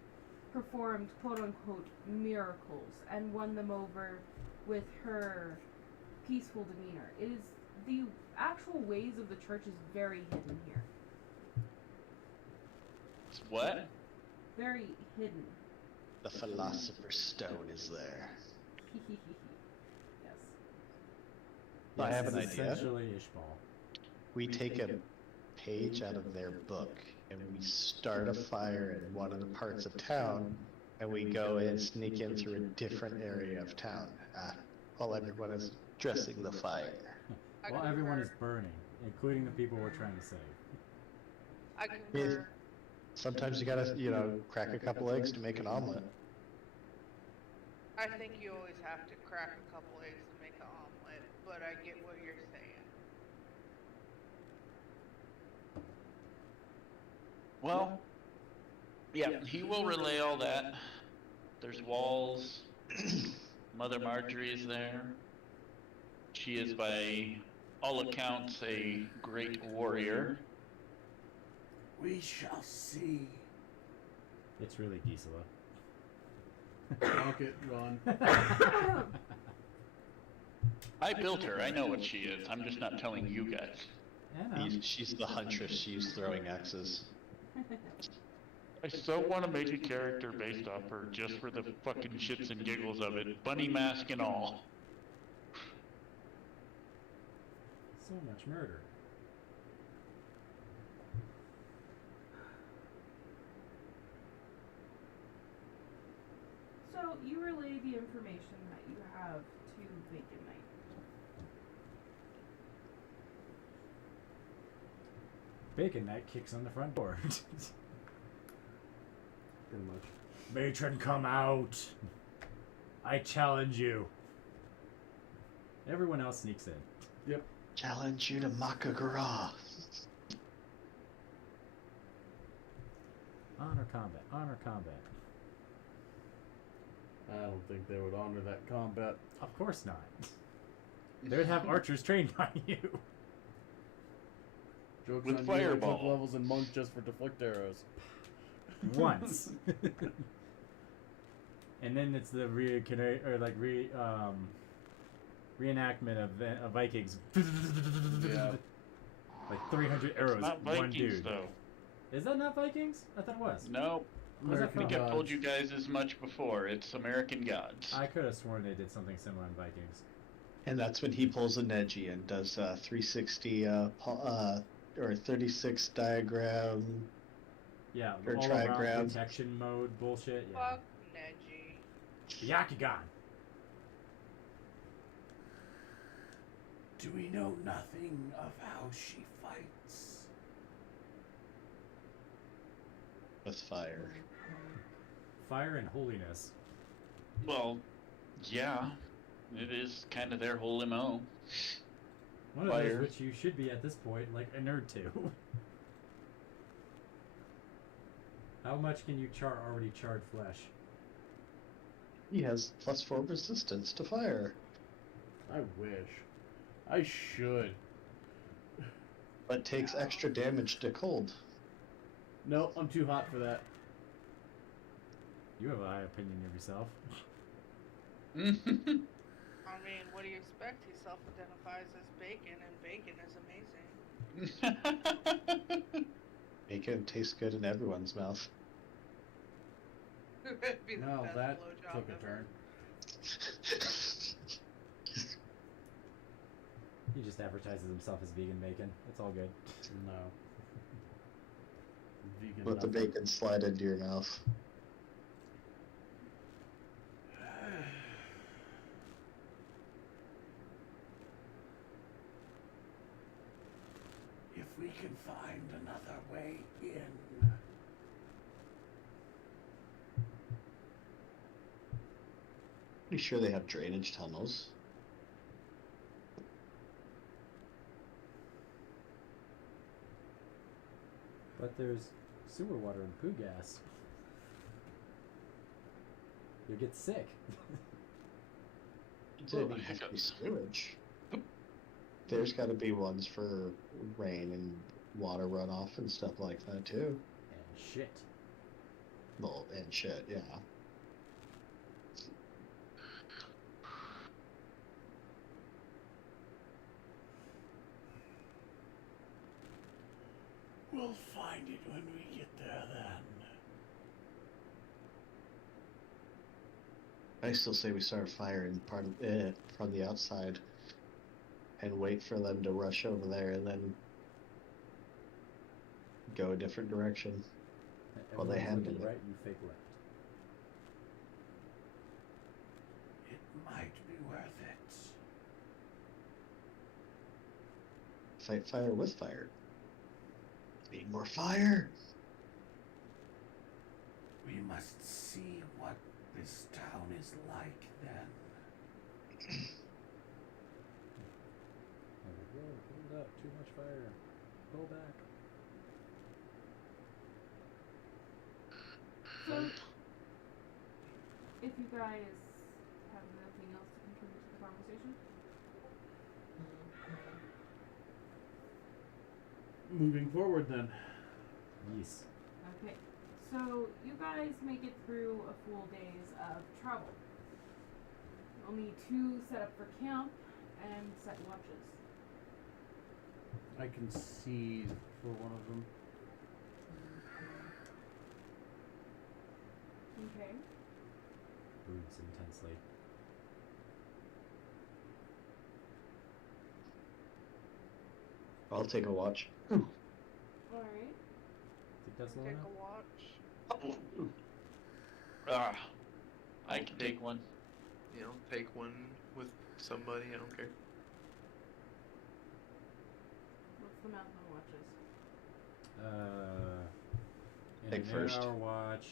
performed quote-unquote miracles and won them over with her peaceful demeanor. It is the actual ways of the church is very hidden here. It's what? Very hidden. The Philosopher's Stone is there. Yes. I have Yes, an it's idea. essentially Ishbal. We take a page out of their book and we start a fire in one of the parts of town, and we go and sneak in through a different area of town while everyone is dressing the fire. Well, everyone is burning, including the people we're trying to save. I concur. Sometimes you gotta, crack a couple eggs to make an omelet. I think you always have to crack a couple eggs to make an omelet, but I get what you're saying. Well, yeah, he will relay all that. There's walls. Mother Marjorie is there. She is, by all accounts, a great warrior. We shall see. It's really Gisela. Fuck it, Ron. I built her. I know what she is. I'm just not telling you guys. She's the huntress. She's throwing axes. I so want to make a character based off her just for the fucking shits and giggles of it. Bunny mask and all. So much murder. So you relay the information that you have to Bacon Knight. Bacon Knight kicks on the front door. Pretty much. Matron, come out! I challenge you. Everyone else sneaks in. Yep. Challenge you to Makagara. Honor combat. Honor combat. I don't think they would honor that combat. Of course not. They would have archers trained on you. Jokes With on fireball. You, I took levels in monk just for deflect arrows. Once. And then it's the reenactment of Vikings. Yeah. Like 300 arrows, Not one Vikings, dude. though. Is that not Vikings? I thought it was. No, Was that I think from? I've told you guys as much before. It's American Gods. I could have sworn they did something similar in Vikings. And that's when he pulls a Neji and does 360 or 36 diagram. Yeah, Or all around trigram. protection mode bullshit. Yeah. Fuck Neji. The Yakugan. Do we know nothing of how she fights? With fire. Fire and holiness. Well, yeah. It is kind of their whole MO. One of Fire. those which you should be at this point, like a nerd to. How much can you char already charred flesh? He has +4 resistance to fire. I wish. I should. But takes extra damage to cold. No, I'm too hot for that. You have a high opinion of yourself. I mean, what do you expect? He self-identifies as bacon, and bacon is amazing. Bacon tastes good in everyone's mouth. It'd be the Well, best that blowjob took a ever. turn. He just advertises himself as vegan bacon. It's all good. No. Vegan Let the nothing. bacon slide into your mouth. If we can find another way in. Pretty sure they have drainage tunnels. But there's sewer water and poo gas. You'll get sick. Didn't Oh, even have to be hiccups. sewage. There's got to be ones for rain and water runoff and stuff like that too. And shit. Well, and shit, yeah. We'll find it when we get there then. I still say we start firing part of it from the outside and wait for them to rush over there and then go a different direction. Well, they Everyone's handled looking it. right, you fake left. It might be worth it. Fight fire with fire. Need more fire! We must see what this town is like then. Hold up, too much fire. Pull back. So, if you guys have nothing else to contribute to the conversation, Moving forward then. Yes. okay. So you guys make it through a full day's of travel. You'll need 2 set up for camp and set watches. I can see for one of them. Okay. Broods intensely. I'll take a watch. Alright. Think that's low Take enough? a watch. Ah, I can take one. You know, take one with somebody. I don't care. What's the math on watches? In Take an first. 8-hour watch,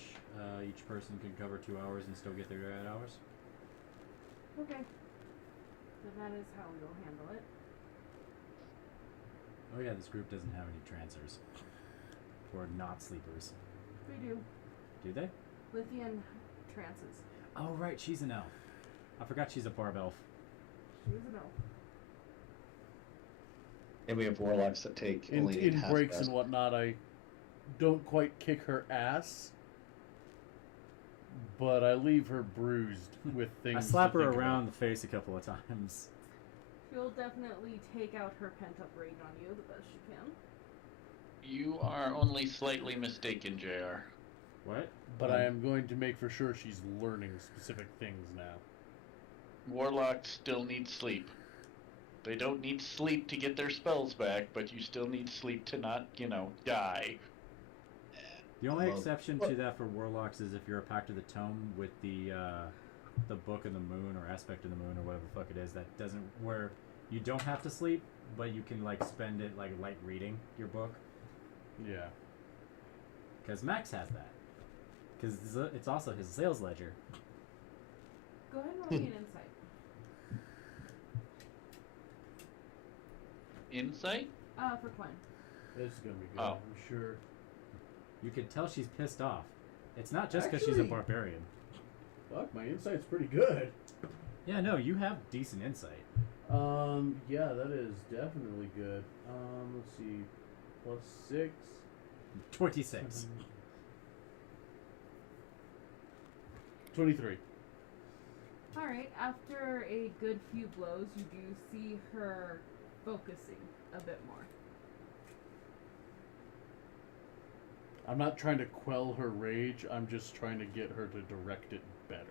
each person can cover 2 hours and still get their 8 hours. Okay. So that is how we'll handle it. Oh yeah, this group doesn't have any transers. Or not sleepers. We do. Do they? Lithian trances. Oh right, she's an elf. I forgot she's a barb elf. She is an elf. And we have warlocks that take In, only need in half breaks rest. and whatnot, I don't quite kick her ass, but I leave her bruised with things. I slap to her think around about. the face a couple of times. She'll definitely take out her pent-up rage on you the best she can. You are only slightly mistaken, JR. What? But I am going to make for sure she's learning specific things now. Warlocks still need sleep. They don't need sleep to get their spells back, but you still need sleep to not, die. The only Well, exception to that for warlocks is if you're a Pact of the Tome with the Book of the Moon or Aspect of the Moon or whatever the fuck it is, that doesn't, where you don't have to sleep, but you can like spend it like light reading your book. Yeah. Because Max has that. Because it's also his sales ledger. Go ahead and roll me an insight. Insight? For Quinn. This is going to be good, Oh. I'm sure. You can tell she's pissed off. It's not just because she's a Actually- barbarian. Fuck, my insight's pretty good. Yeah, no, you have decent insight. Yeah, that is definitely good. Let's see. Plus 6. 26. 23. Alright, after a good few blows, you do see her focusing a bit more. I'm not trying to quell her rage, I'm just trying to get her to direct it better.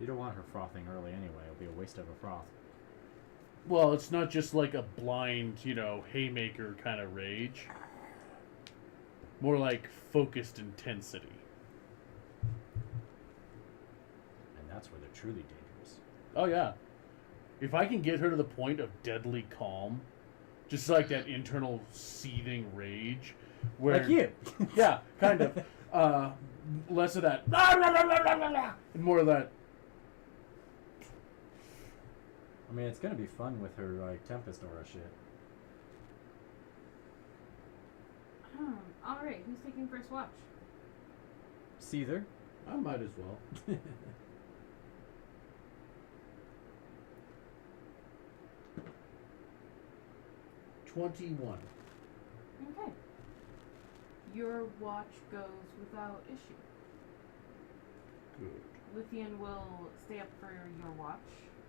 You don't want her frothing early anyway. It'll be a waste of a froth. Well, it's not just like a blind, haymaker kind of rage. More like focused intensity. And that's where they're truly dangerous. Oh, yeah. If I can get her to the point of deadly calm, just like that internal seething rage, where Like you! yeah, kind of. Less of that, and more of that. I mean, it's gonna be fun with her, like, Tempest Aura shit. Alright, who's taking first watch? Seether? I might as well. 21. Okay. Your watch goes without issue. Good. Lithian will stay up for your watch.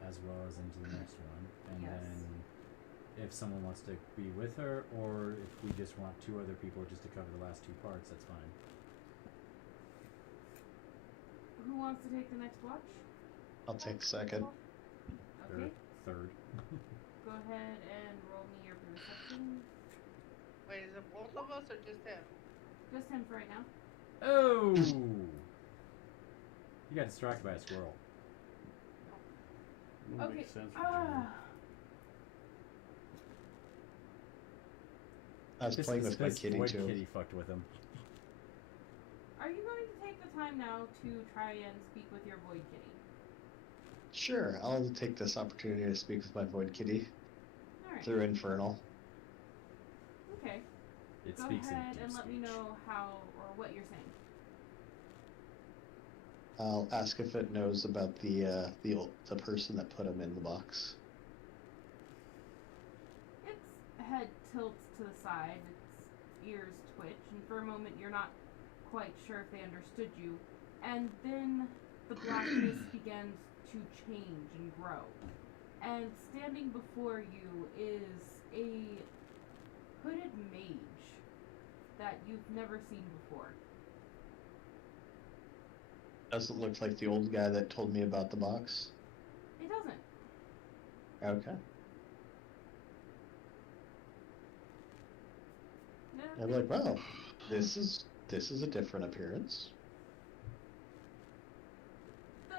As well as into the next one. And Yes. then if someone wants to be with her, or if we just want 2 other people just to cover the last 2 parts, that's fine. Who wants to take the next watch? I'll take second. Okay. Third. Go ahead and roll me your perception. Wait, is it both of us or just him? Just him for right now. Oh! You got distracted by a squirrel. That Okay. makes sense for Jimmy. I was playing with my kitty void too. kitty fucked with him. Are you going to take the time now to try and speak with your void kitty? Sure, I'll take this opportunity to speak with my void kitty Alright. through Infernal. Okay. It Go speaks ahead in and deep let me speech. know how or what you're saying. I'll ask if it knows about the person that put him in the box. Its head tilts to the side, its ears twitch, and for a moment you're not quite sure if they understood you. And then the blackness begins to change and grow. And standing before you is a hooded mage that you've never seen before. Doesn't look like the old guy that told me about the box. It doesn't. Okay. No, I'm like, wow, this is a different appearance. the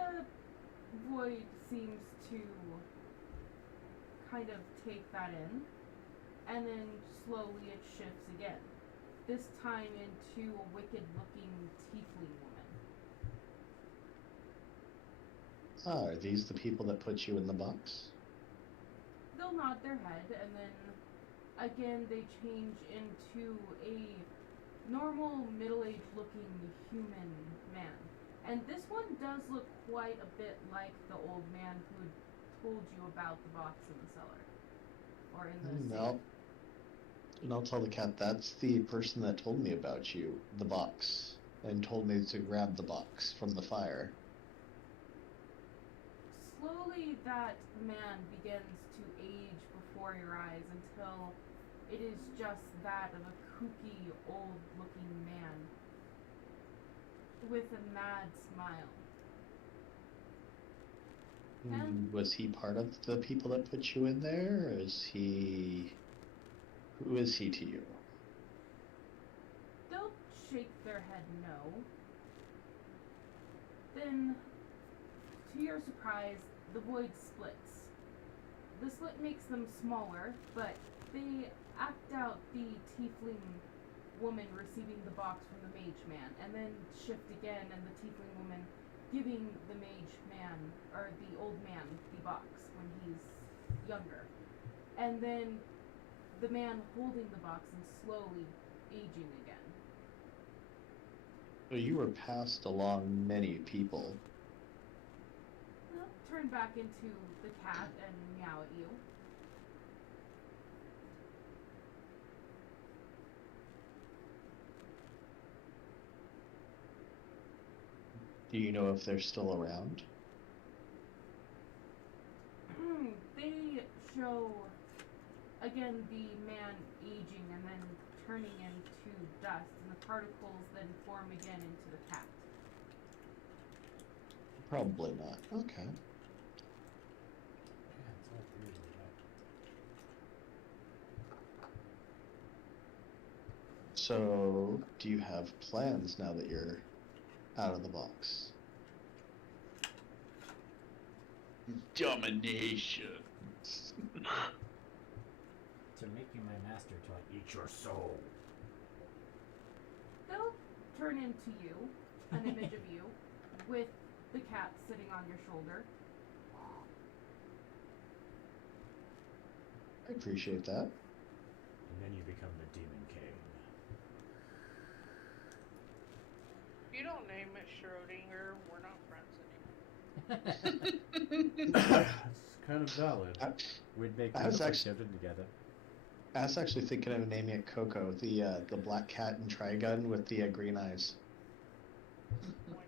void seems to kind of take that in, and then slowly it shifts again. This time into a wicked-looking tiefling woman. Ah, are these the people that put you in the box? They'll nod their head, and then again they change into a normal, middle-aged looking human man. And this one does look quite a bit like the old man who had told you about the box in the cellar. Or in the No. safe. And I'll tell the cat that's the person that told me about you, the box, and told me to grab the box from the fire. Slowly that man begins to age before your eyes until it is just that of a kooky, old-looking man with a mad smile. And Was he part of the people that put you in there, or is he... Who is he to you? they'll shake their head no. Then, to your surprise, the void splits. The split makes them smaller, but they act out the tiefling woman receiving the box from the mage man, and then shift again, and the tiefling woman giving the mage man, or the old man, the box when he's younger. And then the man holding the box and slowly aging again. So you were passed along many people. Well, turn back into the cat and meow at you. Do you know if they're still around? They show, again, the man aging and then turning into dust, and the particles then form again into the cat. Probably not. Okay. Yeah, it's all three of them. So, do you have plans now that you're out of the box? Domination. To make you my master till I eat your soul. They'll turn into you, an image of you, with the cat sitting on your shoulder. I appreciate that. And then you become the Demon King. If you don't name it Schrodinger, we're not friends It's kind of valid. We'd make I was music actually- children together. I was actually thinking of naming it Coco, the black cat and Trigun with the green eyes. anymore.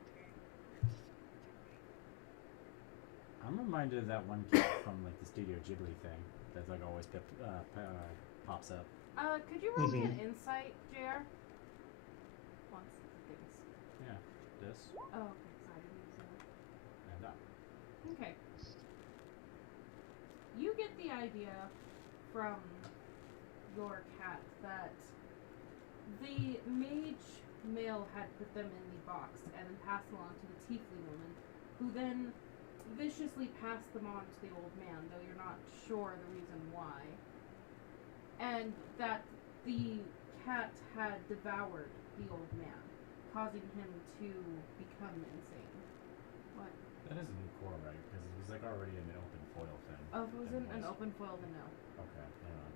I'm reminded of that one cat from like the Studio Ghibli thing that's like always pops up. Could you roll me an insight, JR? Once, things. Yeah, this Oh, okay, sorry, I didn't see that. and that. Okay. You get the idea from your cat that the mage male had put them in the box and then passed them on to the tiefling woman, who then viciously passed them on to the old man, though you're not sure the reason why. And that the cat had devoured the old man, causing him to become insane. What? That isn't core, right? Because it was like already an open foil thing. Oh, if it was in an Anyways. open foil, then no. Okay, hang on.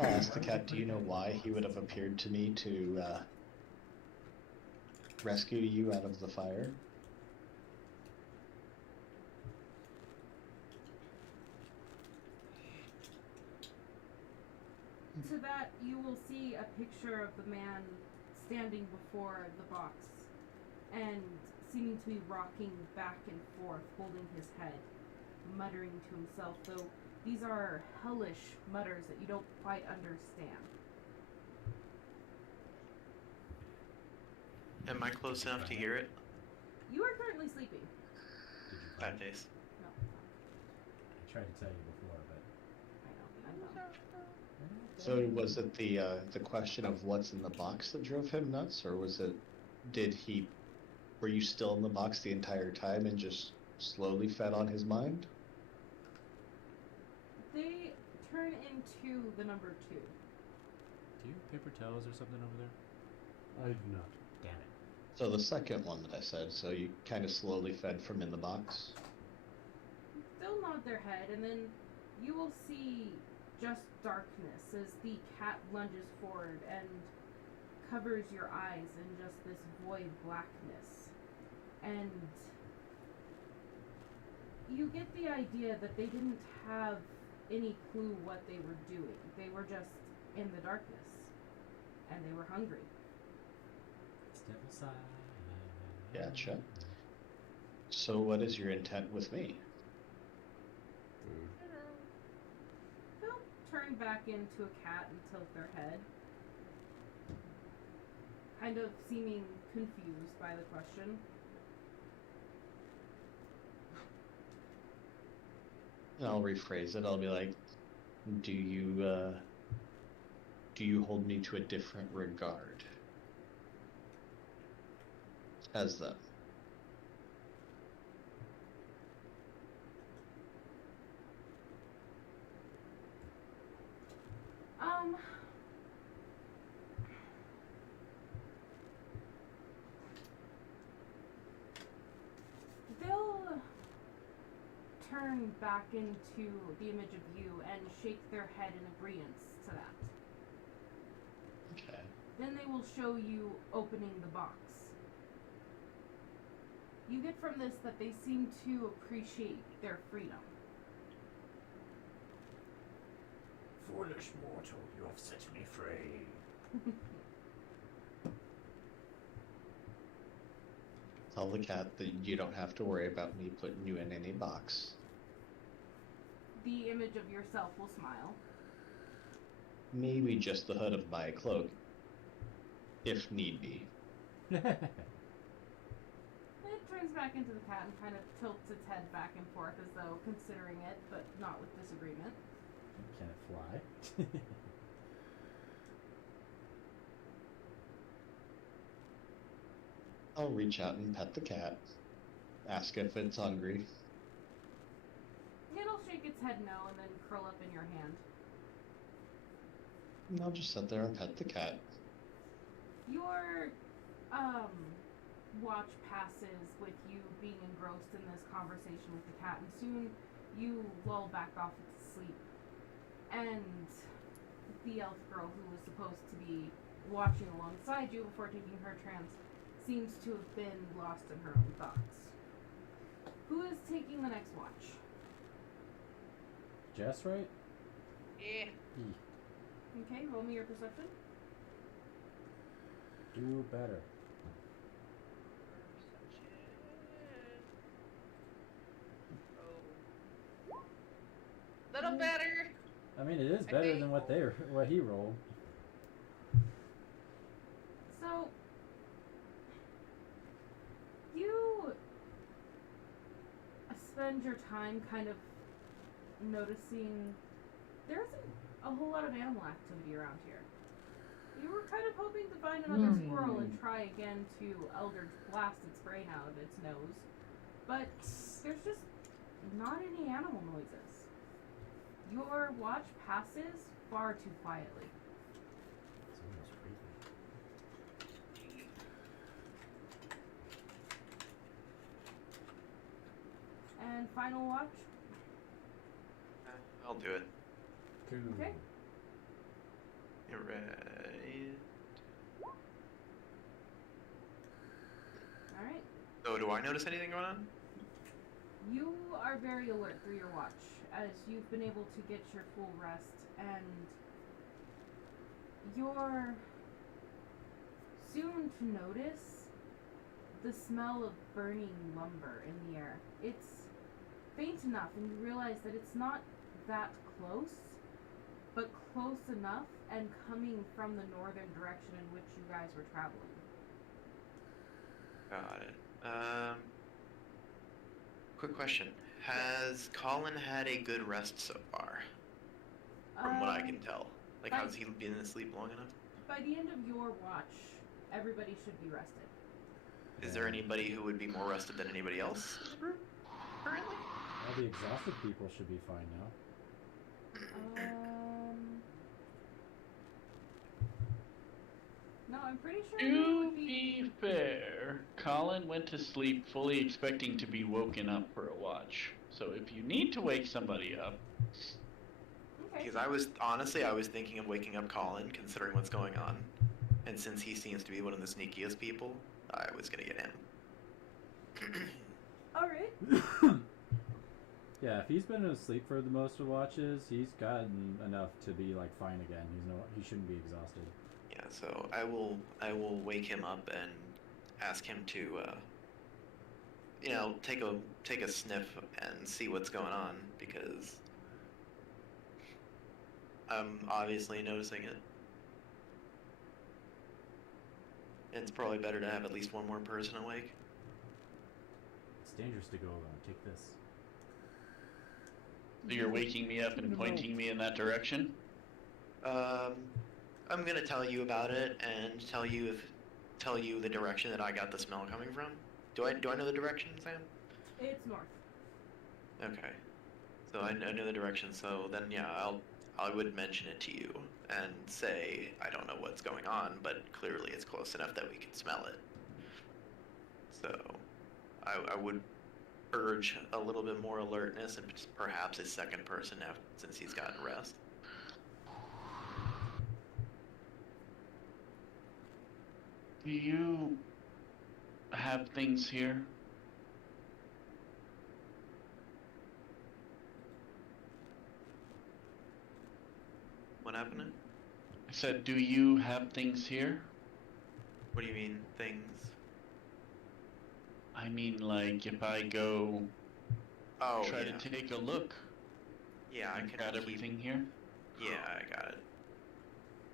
I'll ask the cat, do you know why he would have appeared to me to rescue you out of the fire? To that, you will see a picture of the man standing before the box and seeming to be rocking back and forth, holding his head, muttering to himself, though these are hellish mutters that you don't quite understand. Am I close enough to hear it? You are currently sleeping. Did you Bad find it? days. No, I tried to tell you before, but I know. So was it the question of what's in the box that drove him nuts, or was it, were you still in the box the entire time and just slowly fed on his mind? They turn into the number 2. do you have paper towels or something over there? I do not. Damn it. So the second one that I said, so you kind of slowly fed from in the box? They'll nod their head, and then you will see just darkness as the cat lunges forward and covers your eyes in just this void blackness. And you get the idea that they didn't have any clue what they were doing. They were just in the darkness, and they were hungry. Step aside. Gotcha. So what is your intent with me? Food. They'll turn turn back into a cat and tilt their head, kind of seeming confused by the question. And I'll rephrase it. I'll be like, do you hold me to a different regard as them? They'll turn back into the image of you and shake their head in agreement to that. Okay. Then they will show you opening the box. You get from this that they seem to appreciate their freedom. Foolish mortal, you have set me free. Tell the cat that you don't have to worry about me putting you in any box. The image of yourself will smile. Maybe just the hood of my cloak, if need be. It turns back into the cat and kind of tilts its head back and forth as though considering it, but not with disagreement. Can it fly? I'll reach out and pet the cat, ask if it's hungry. It'll shake its head no and then curl up in your hand. And I'll just sit there and pet the cat. Your watch passes with you being engrossed in this conversation with the cat, and soon you lull back off into sleep. And the elf girl who was supposed to be watching alongside you before taking her trance seems to have been lost in her own thoughts. Who is taking the next watch? Jess, right? Yeah. Okay, roll me your perception. Do better. Little better. I mean, it is better than what he rolled. So, you spend your time kind of noticing there isn't a whole lot of animal activity around here. You were kind of hoping to find another squirrel and try again to Eldritch blast its brain out of its nose, but there's just not any animal noises. Your watch passes far too quietly. It's almost creepy. And final watch. I'll do it. Cool. Okay. Right. Alright. So, do I notice anything going on? You are very alert through your watch, as you've been able to get your full rest, and you're soon to notice the smell of burning lumber in the air. It's faint enough, and you realize that it's not that close, but close enough and coming from the northern direction in which you guys were traveling. Got it. Quick question. Has Colin had a good rest so far? From what I can tell. Like, has he been asleep long enough? By the end of your watch, everybody should be rested. Is there anybody who would be more rested than anybody else in the group currently? All the exhausted people should be fine now. No, I'm pretty sure you To would be fair, Colin went to sleep fully expecting to be woken up for a watch. So if you need to wake somebody up, Okay. Because I was thinking of waking up Colin, considering what's going on. And since he seems to be one of the sneakiest people, I was gonna get him. Alright. Yeah, if he's been asleep for the most of the watches, he's gotten enough to be like fine again. He shouldn't be exhausted. Yeah, so I will wake him up and ask him to take a sniff and see what's going on, because I'm obviously noticing it. It's probably better to have at least one more person awake. It's dangerous to go alone. Take this. So you're waking me up and pointing me in that direction? I'm gonna tell you about it and tell you the direction that I got the smell coming from. Do I know the direction, Sam? It's north. Okay. So I know the direction. So then yeah, I would mention it to you and say I don't know what's going on, but clearly it's close enough that we can smell it. So I would urge a little bit more alertness and perhaps a second person now since he's gotten rest. Do you have things here? What happened? I said, do you have things here? What do you mean, things? I mean, like, if I go Oh, try yeah. to take a look, Yeah, I I've can got keep- everything here? Yeah, I got it.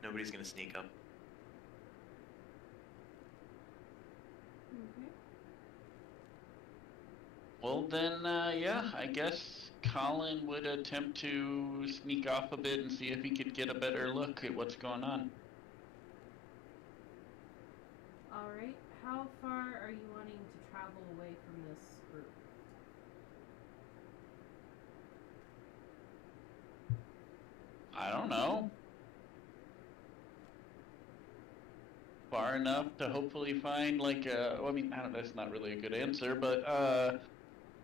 Nobody's gonna sneak up. Okay. Well, then, yeah, I guess Colin would attempt to sneak off a bit and see if he could get a better look at what's going on. Alright. How far are you wanting to travel away from this group? I don't know. Far enough to hopefully find like a, well, I mean, I don't, that's not really a good answer, but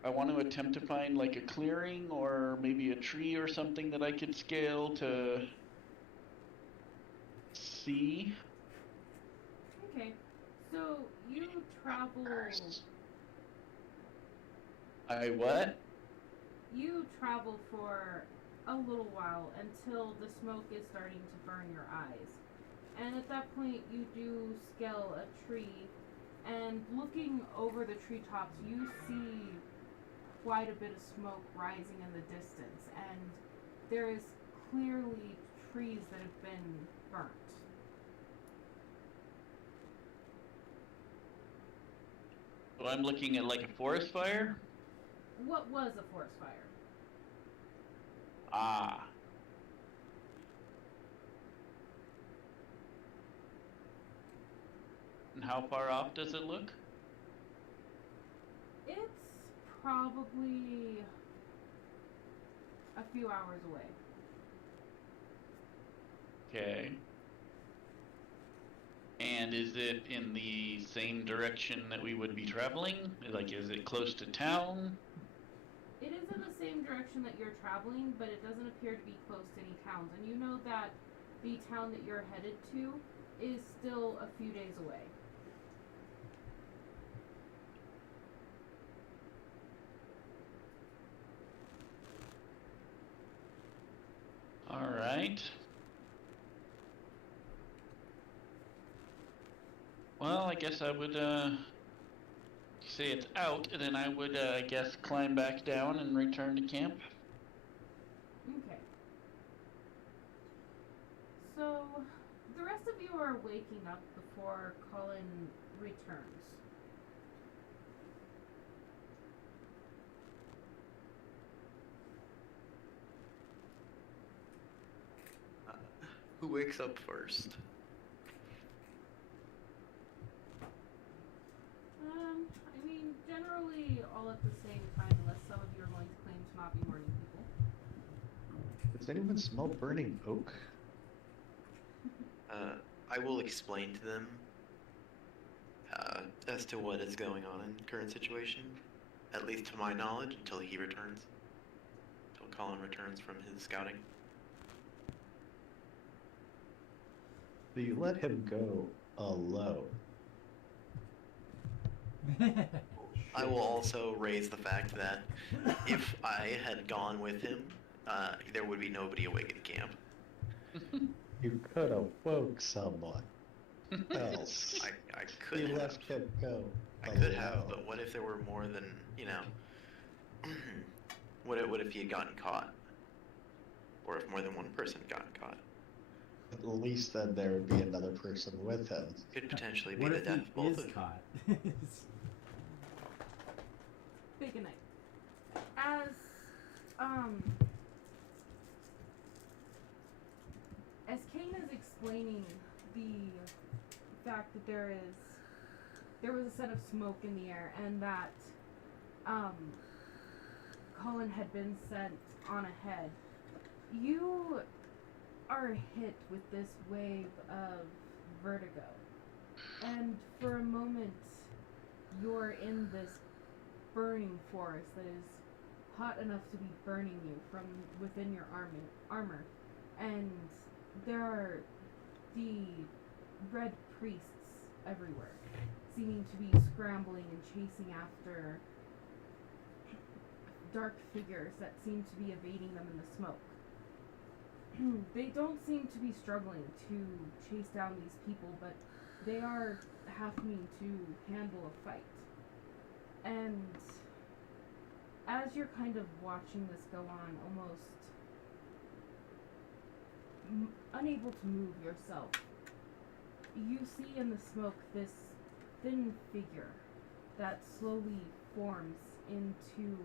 I want to attempt to find like a clearing or maybe a tree or something that I could scale to see. Okay. So you travel. I what? You travel for a little while until the smoke is starting to burn your eyes. And at that point, you do scale a tree, and looking over the treetops, you see quite a bit of smoke rising in the distance, and there is clearly trees that have been burnt. So I'm looking at like a forest fire? What was a forest fire? Ah. And how far off does it look? It's probably a few hours away. Okay. And is it in the same direction that we would be traveling? Like, is it close to town? It is in the same direction that you're traveling, but it doesn't appear to be close to any towns. And you know that the town that you're headed to is still a few days away. All right. Well, I guess I would, say it's out, and then I would, I guess, climb back down and return to camp. Okay. So, the rest of you are waking up before Colin returns. Who wakes up first? I mean, generally all at the same time, unless some of you are going to claim to not be morning people. Does anyone smell burning oak? I will explain to them as to what is going on in the current situation, at least to my knowledge, until he returns. Until Colin returns from his scouting. So you let him go alone. I will also raise the fact that if I had gone with him, there would be nobody awake at the camp. You could have woke someone else. I could You have. left him go. I could have, alone. but what if there were more than, you know? what if he had gotten caught? or if more than one person got caught. At least then there would be another person with him. Could potentially be What the if death he of both is of you. caught? Big night. As Kane is explaining the fact that there was a set of smoke in the air and that Colin had been sent on ahead, you are hit with this wave of vertigo. And for a moment, you're in this burning forest that is hot enough to be burning you from within your armor. And there are the red priests everywhere, seeming to be scrambling and chasing after dark figures that seem to be evading them in the smoke. They don't seem to be struggling to chase down these people, but they are having to handle a fight. And as you're kind of watching this go on, almost unable to move yourself, you see in the smoke this thin figure that slowly forms into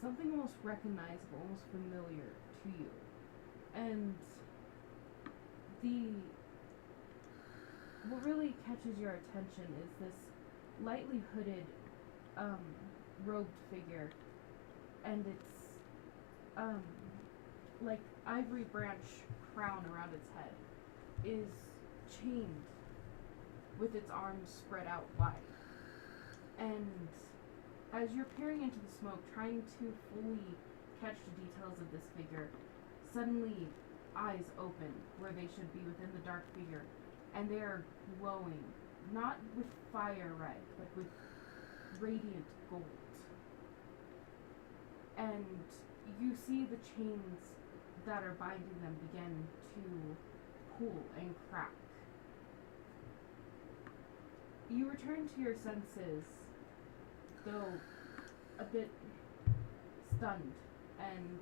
something almost recognizable, almost familiar to you. And what really catches your attention is this lightly hooded, robed figure, and its, like ivory branch crown around its head is chained with its arms spread out wide. And as you're peering into the smoke, trying to fully catch the details of this figure, suddenly eyes open where they should be within the dark figure, and they are glowing, not with fire red, but with radiant gold. And you see the chains that are binding them begin to pull and crack. You return to your senses, though a bit stunned, and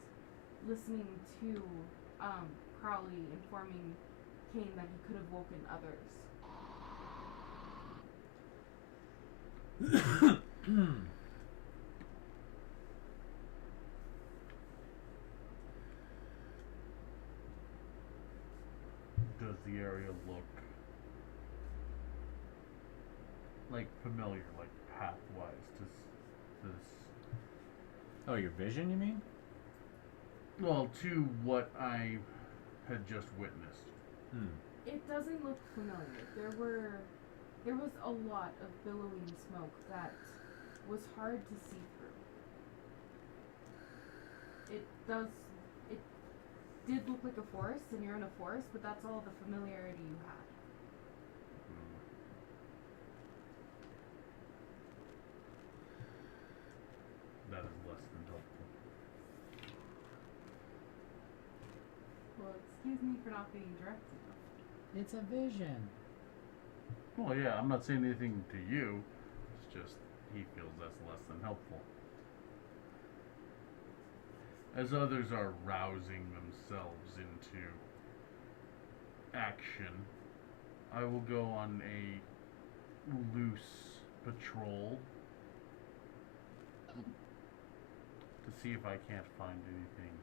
listening to Crowley informing Kane that he could have woken others. Does the area look like familiar, like pathwise to this? Oh, your vision, you mean? Well, to what I had just witnessed. It doesn't look familiar. There was a lot of billowing smoke that was hard to see through. It did look like a forest, and you're in a forest, but that's all the familiarity you had. That is less than helpful. Well, excuse me for not being direct enough. It's a vision. Well, yeah, I'm not saying anything to you. It's just he feels that's less than helpful. As others are rousing themselves into action, I will go on a loose patrol to see if I can't find anything.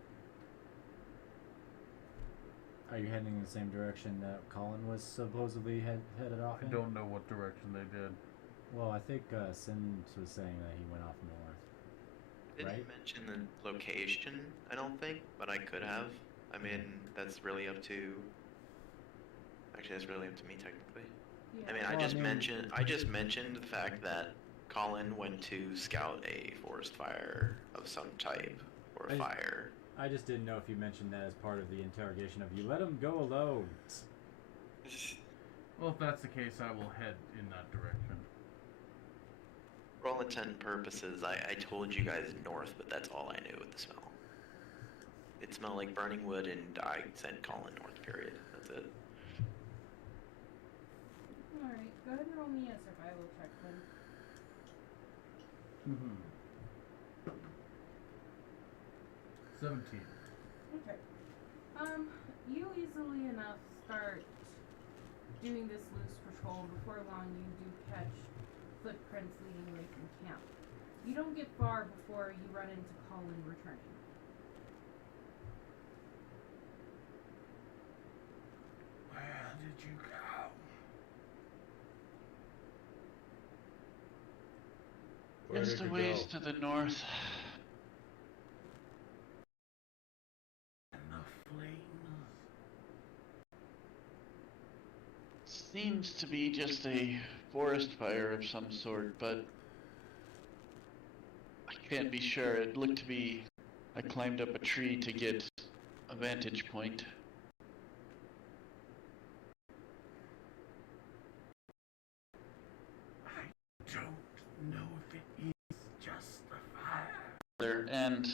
Are you heading in the same direction that Colin was supposedly headed off I in? don't know what direction they did. Well, I think Sims was saying that he went off north. Didn't Right? mention the location, I don't think, but I could have. I mean, that's really up to. Actually, that's really up to me technically. Yeah. I mean, Well, I just mentioned the fact that Colin went to scout a forest fire of some type or a fire. I just didn't know if you mentioned that as part of the interrogation of you let him go alone. Well, if that's the case, I will head in that direction. For all intent and purposes, I told you guys north, but that's all I knew with the smell. It smelled like burning wood, and I sent Colin north, period. That's it. Alright, go ahead and roll me a survival check then. Mm-hmm. 17. Okay. You easily enough start doing this loose patrol. Before long, you do catch footprints leading away from camp. You don't get far before you run into Colin returning. Where did you go? It's the ways to the north. And the flames. Seems to be just a forest fire of some sort, but I can't be sure. It looked to be I climbed up a tree to get a vantage point. I don't know if it is just the fire. And